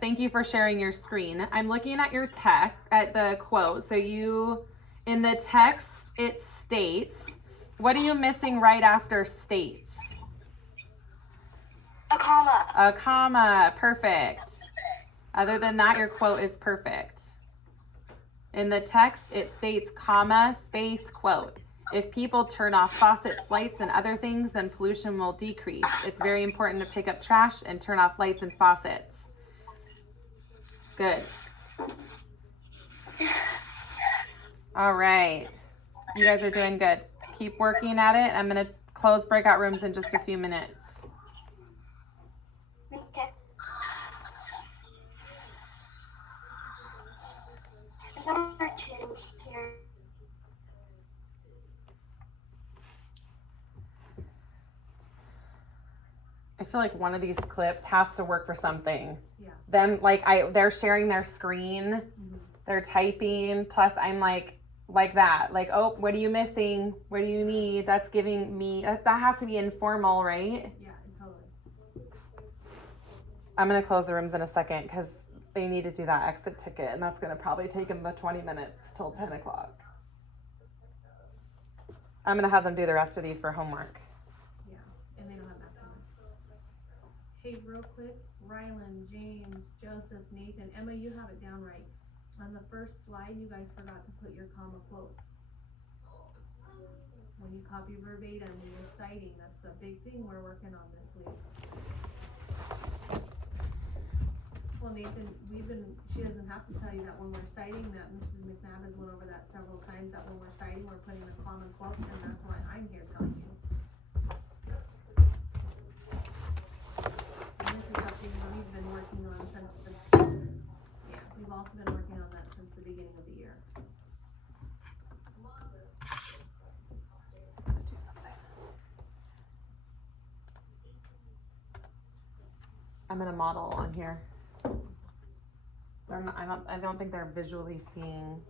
thank you for sharing your screen. I'm looking at your at the quote. So in the text, it states, what are you missing right after states? A comma. A comma, perfect. Other than that, your quote is perfect. In the text, it states comma, space, quote. If people turn off faucets, lights, and other things, then pollution will decrease. It's very important to pick up trash and turn off lights and faucets. Good. All right. You guys are doing good. Keep working at it. I'm going to close breakout rooms in just a few minutes. Okay. Number 2 here. I feel like one of these clips has to work for something. Yeah. Them, they're sharing their screen, they're typing, plus I'm like that. Like, oh, what are you missing? What do you need? That's giving me, that has to be informal, right? Yeah, totally. I'm going to close the rooms in a second because they need to do that exit ticket, and that's going to probably take them the 20 minutes till 10 o'clock. I'm going to have them do the rest of these for homework. Yeah, and they don't have that time. Hey, real quick, Rylan, James, Joseph, Nathan, Emma, you have it down right. On the first slide, you guys forgot to put your comma quotes. When you copy verbatim, you're citing. That's the big thing we're working on this week. Well, Nathan, she doesn't have to tell you that when we're citing, that Mrs. McNabb has went over that several times, that when we're citing, we're putting a comma quote, and that's why I'm here telling you. And this is something we've been working on since we've also been working on that since the beginning of the year. I'm gonna model on here. They're not, I don't think they're visually seeing.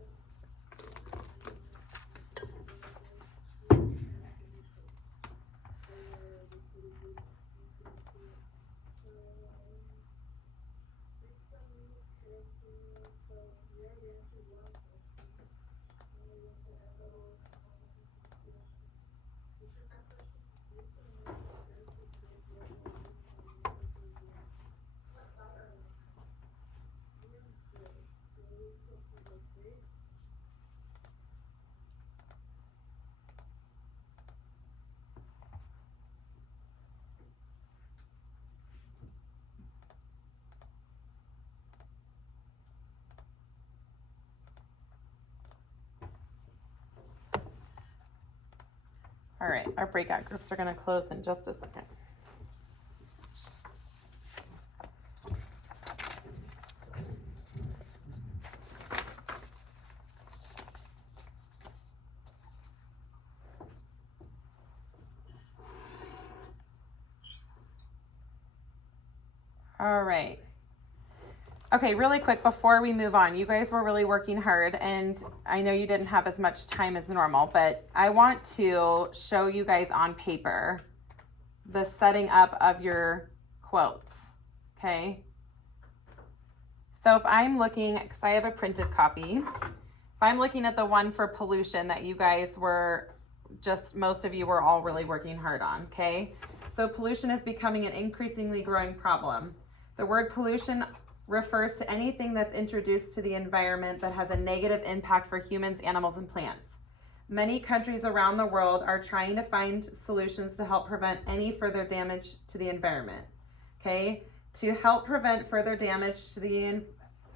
All right, our breakout groups are going to close in just a second. All right. Okay, really quick before we move on, you guys were really working hard, and I know you didn't have as much time as normal, but I want to show you guys on paper the setting up of your quotes, okay? So if I'm looking, because I have a printed copy, if I'm looking at the one for pollution that you guys were most of you were all really working hard on, okay? So pollution is becoming an increasingly growing problem. The word pollution refers to anything that's introduced to the environment that has a negative impact for humans, animals, and plants. Many countries around the world are trying to find solutions to help prevent any further damage to the environment. Okay, to help prevent further damage to the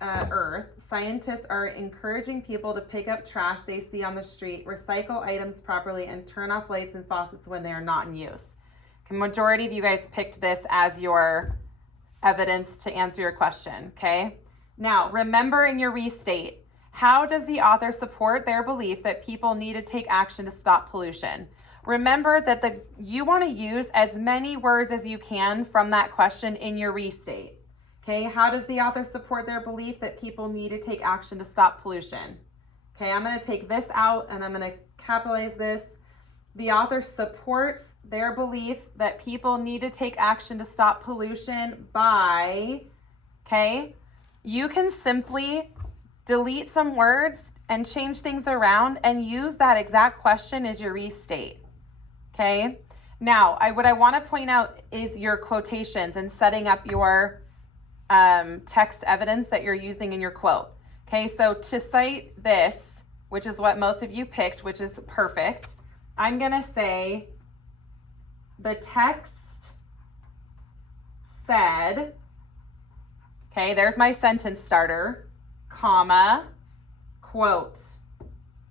earth, scientists are encouraging people to pick up trash they see on the street, recycle items properly, and turn off lights and faucets when they are not in use. The majority of you guys picked this as your evidence to answer your question, okay? Now, remember in your restate, how does the author support their belief that people need to take action to stop pollution? Remember that you want to use as many words as you can from that question in your restate, okay? How does the author support their belief that people need to take action to stop pollution? Okay, I'm going to take this out and I'm going to capitalize this. The author supports their belief that people need to take action to stop pollution by, okay, you can simply delete some words and change things around and use that exact question as your restate, okay? Now, what I want to point out is your quotations and setting up your text evidence that you're using in your quote. Okay, so to cite this, which is what most of you picked, which is perfect, I'm going to say the text said, okay, there's my sentence starter, comma, quote.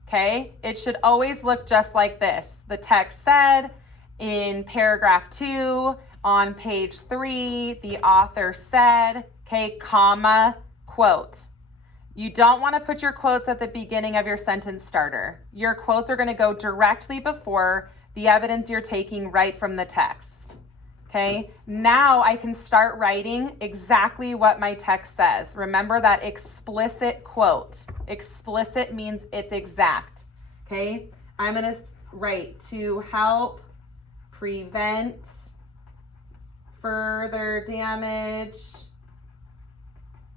Okay, it should always look just like this. The text said in paragraph 2 on page 3, the author said, okay, comma, quote. You don't want to put your quotes at the beginning of your sentence starter. Your quotes are going to go directly before the evidence you're taking right from the text. Okay, now I can start writing exactly what my text says. Remember that explicit quote. Explicit means it's exact. Okay, I'm going to write to help prevent further damage.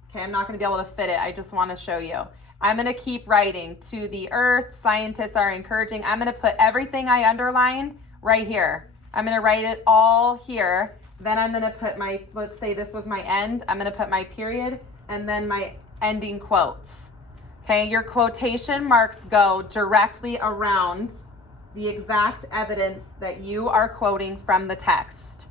Okay, I'm not going to be able to fit it. I just want to show you. I'm going to keep writing to the earth. Scientists are encouraging. I'm going to put everything I underlined right here. I'm going to write it all here. Then I'm going to put my, let's say this was my end. I'm going to put my period and then my ending quotes. Okay, your quotation marks go directly around the exact evidence that you are quoting from the text.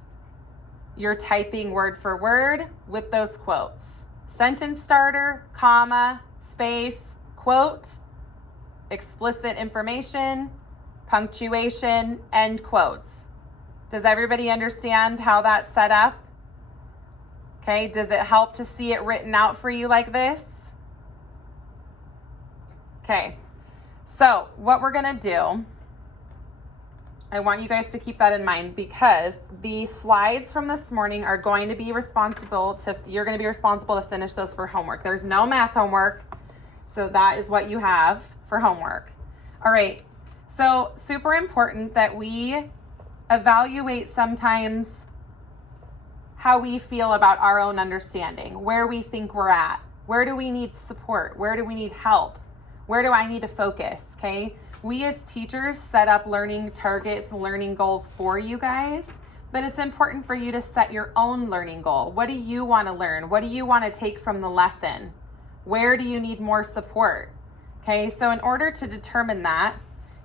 You're typing word for word with those quotes. Sentence starter, comma, space, quote, explicit information, punctuation, end quotes. Does everybody understand how that's set up? Okay, does it help to see it written out for you like this? Okay, so what we're gonna do, I want you guys to keep that in mind because the slides from this morning are going to be you're going to be responsible to finish those for homework. There's no math homework, so that is what you have for homework. All right, so super important that we evaluate sometimes how we feel about our own understanding, where we think we're at, where do we need support, where do we need help, where do I need to focus, okay? We as teachers set up learning targets, learning goals for you guys, but it's important for you to set your own learning goal. What do you want to learn? What do you want to take from the lesson? Where do you need more support? Okay, so in order to determine that,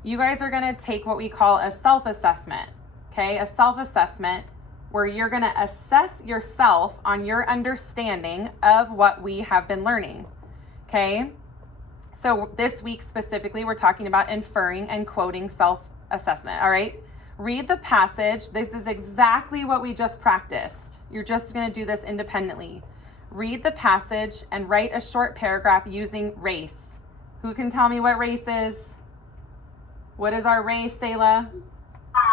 you guys are going to take what we call a self-assessment. Okay, a self-assessment where you're going to assess yourself on your understanding of what we have been learning. Okay. So this week specifically, we're talking about inferring and quoting self-assessment, all right? Read the passage. This is exactly what we just practiced. You're just gonna do this independently. Read the passage and write a short paragraph using race. Who can tell me what race is? What is our race, Sayla?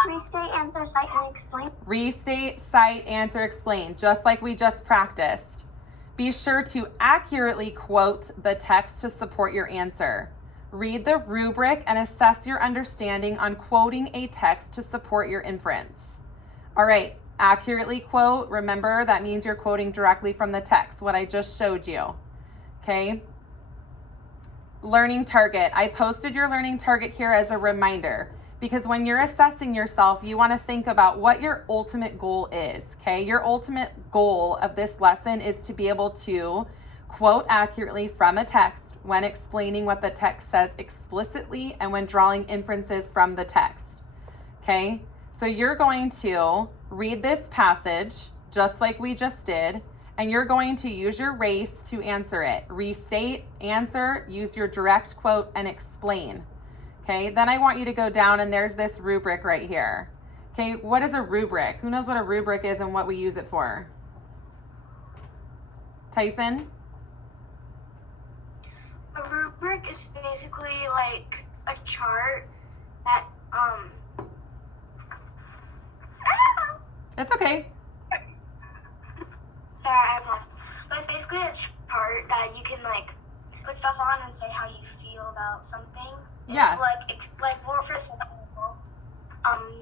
Restate, answer, cite, and explain. Restate, cite, answer, explain, just like we just practiced. Be sure to accurately quote the text to support your answer. Read the rubric and assess your understanding on quoting a text to support your inference. All right, accurately quote. Remember, that means you're quoting directly from the text, what I just showed you. Okay. Learning target. I posted your learning target here as a reminder because when you're assessing yourself, you want to think about what your ultimate goal is. Okay, your ultimate goal of this lesson is to be able to quote accurately from a text when explaining what the text says explicitly and when drawing inferences from the text. Okay, so you're going to read this passage just like we just did, and you're going to use your race to answer it. Restate, answer, use your direct quote, and explain. Okay, then I want you to go down and there's this rubric right here. Okay, what is a rubric? Who knows what a rubric is and what we use it for? Tyson? A rubric is basically like a chart that It's okay. I lost. But it's basically a chart that you can like put stuff on and say how you feel about something. Yeah. Like more for example,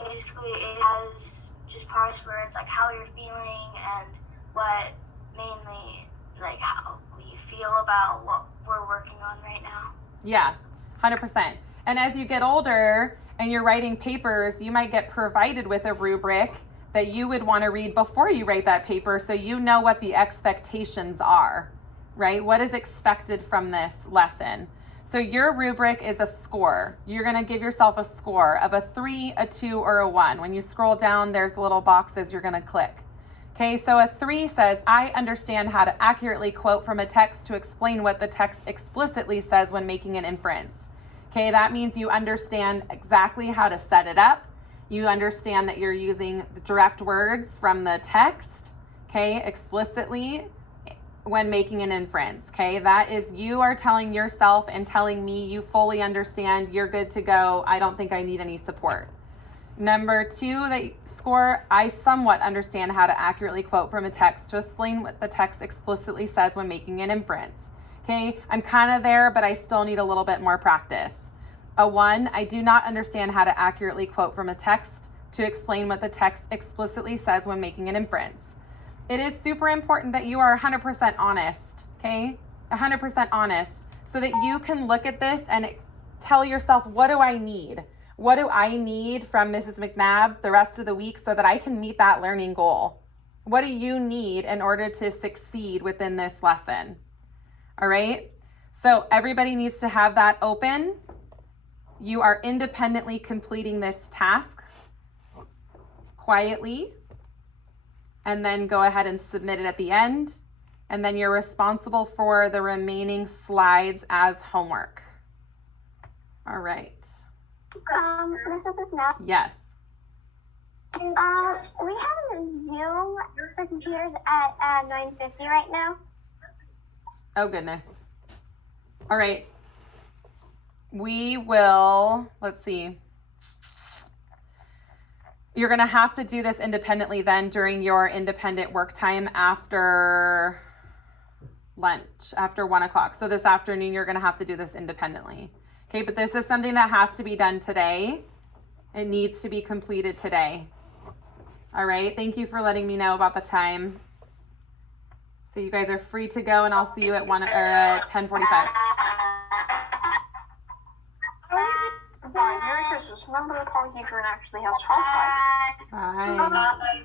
basically it has just parts where it's like how you're feeling and what mainly like how you feel about what we're working on right now. Yeah, 100%. And as you get older and you're writing papers, you might get provided with a rubric that you would want to read before you write that paper, so you know what the expectations are, right? What is expected from this lesson? So your rubric is a score. You're going to give yourself a score of a 3, a 2, or a 1. When you scroll down, there's little boxes you're going to click. Okay, so a 3 says, I understand how to accurately quote from a text to explain what the text explicitly says when making an inference. Okay, that means you understand exactly how to set it up. You understand that you're using the direct words from the text, okay, explicitly when making an inference, okay? That is, you are telling yourself and telling me you fully understand, you're good to go, I don't think I need any support. Number 2, that score, I somewhat understand how to accurately quote from a text to explain what the text explicitly says when making an inference. Okay, I'm kind of there, but I still need a little bit more practice. A 1, I do not understand how to accurately quote from a text to explain what the text explicitly says when making an inference. It is super important that you are 100% honest, okay? 100% honest, so that you can look at this and tell yourself, what do I need? What do I need from Mrs. McNabb the rest of the week so that I can meet that learning goal? What do you need in order to succeed within this lesson? All right, so everybody needs to have that open. You are independently completing this task quietly, and then go ahead and submit it at the end. And then you're responsible for the remaining slides as homework. All right. Mrs. McNabb? Yes. We have a Zoom for computers at 9:50 right now. Oh, goodness. All right. We will, let's see. You're going to have to do this independently then during your independent work time after lunch, after 1 o'clock. So this afternoon, you're going to have to do this independently. Okay, but this is something that has to be done today. It needs to be completed today. All right, thank you for letting me know about the time. So you guys are free to go, and I'll see you at 10:45. Bye. Merry Christmas. Remember, the polyhedron actually has 12 sides. Bye.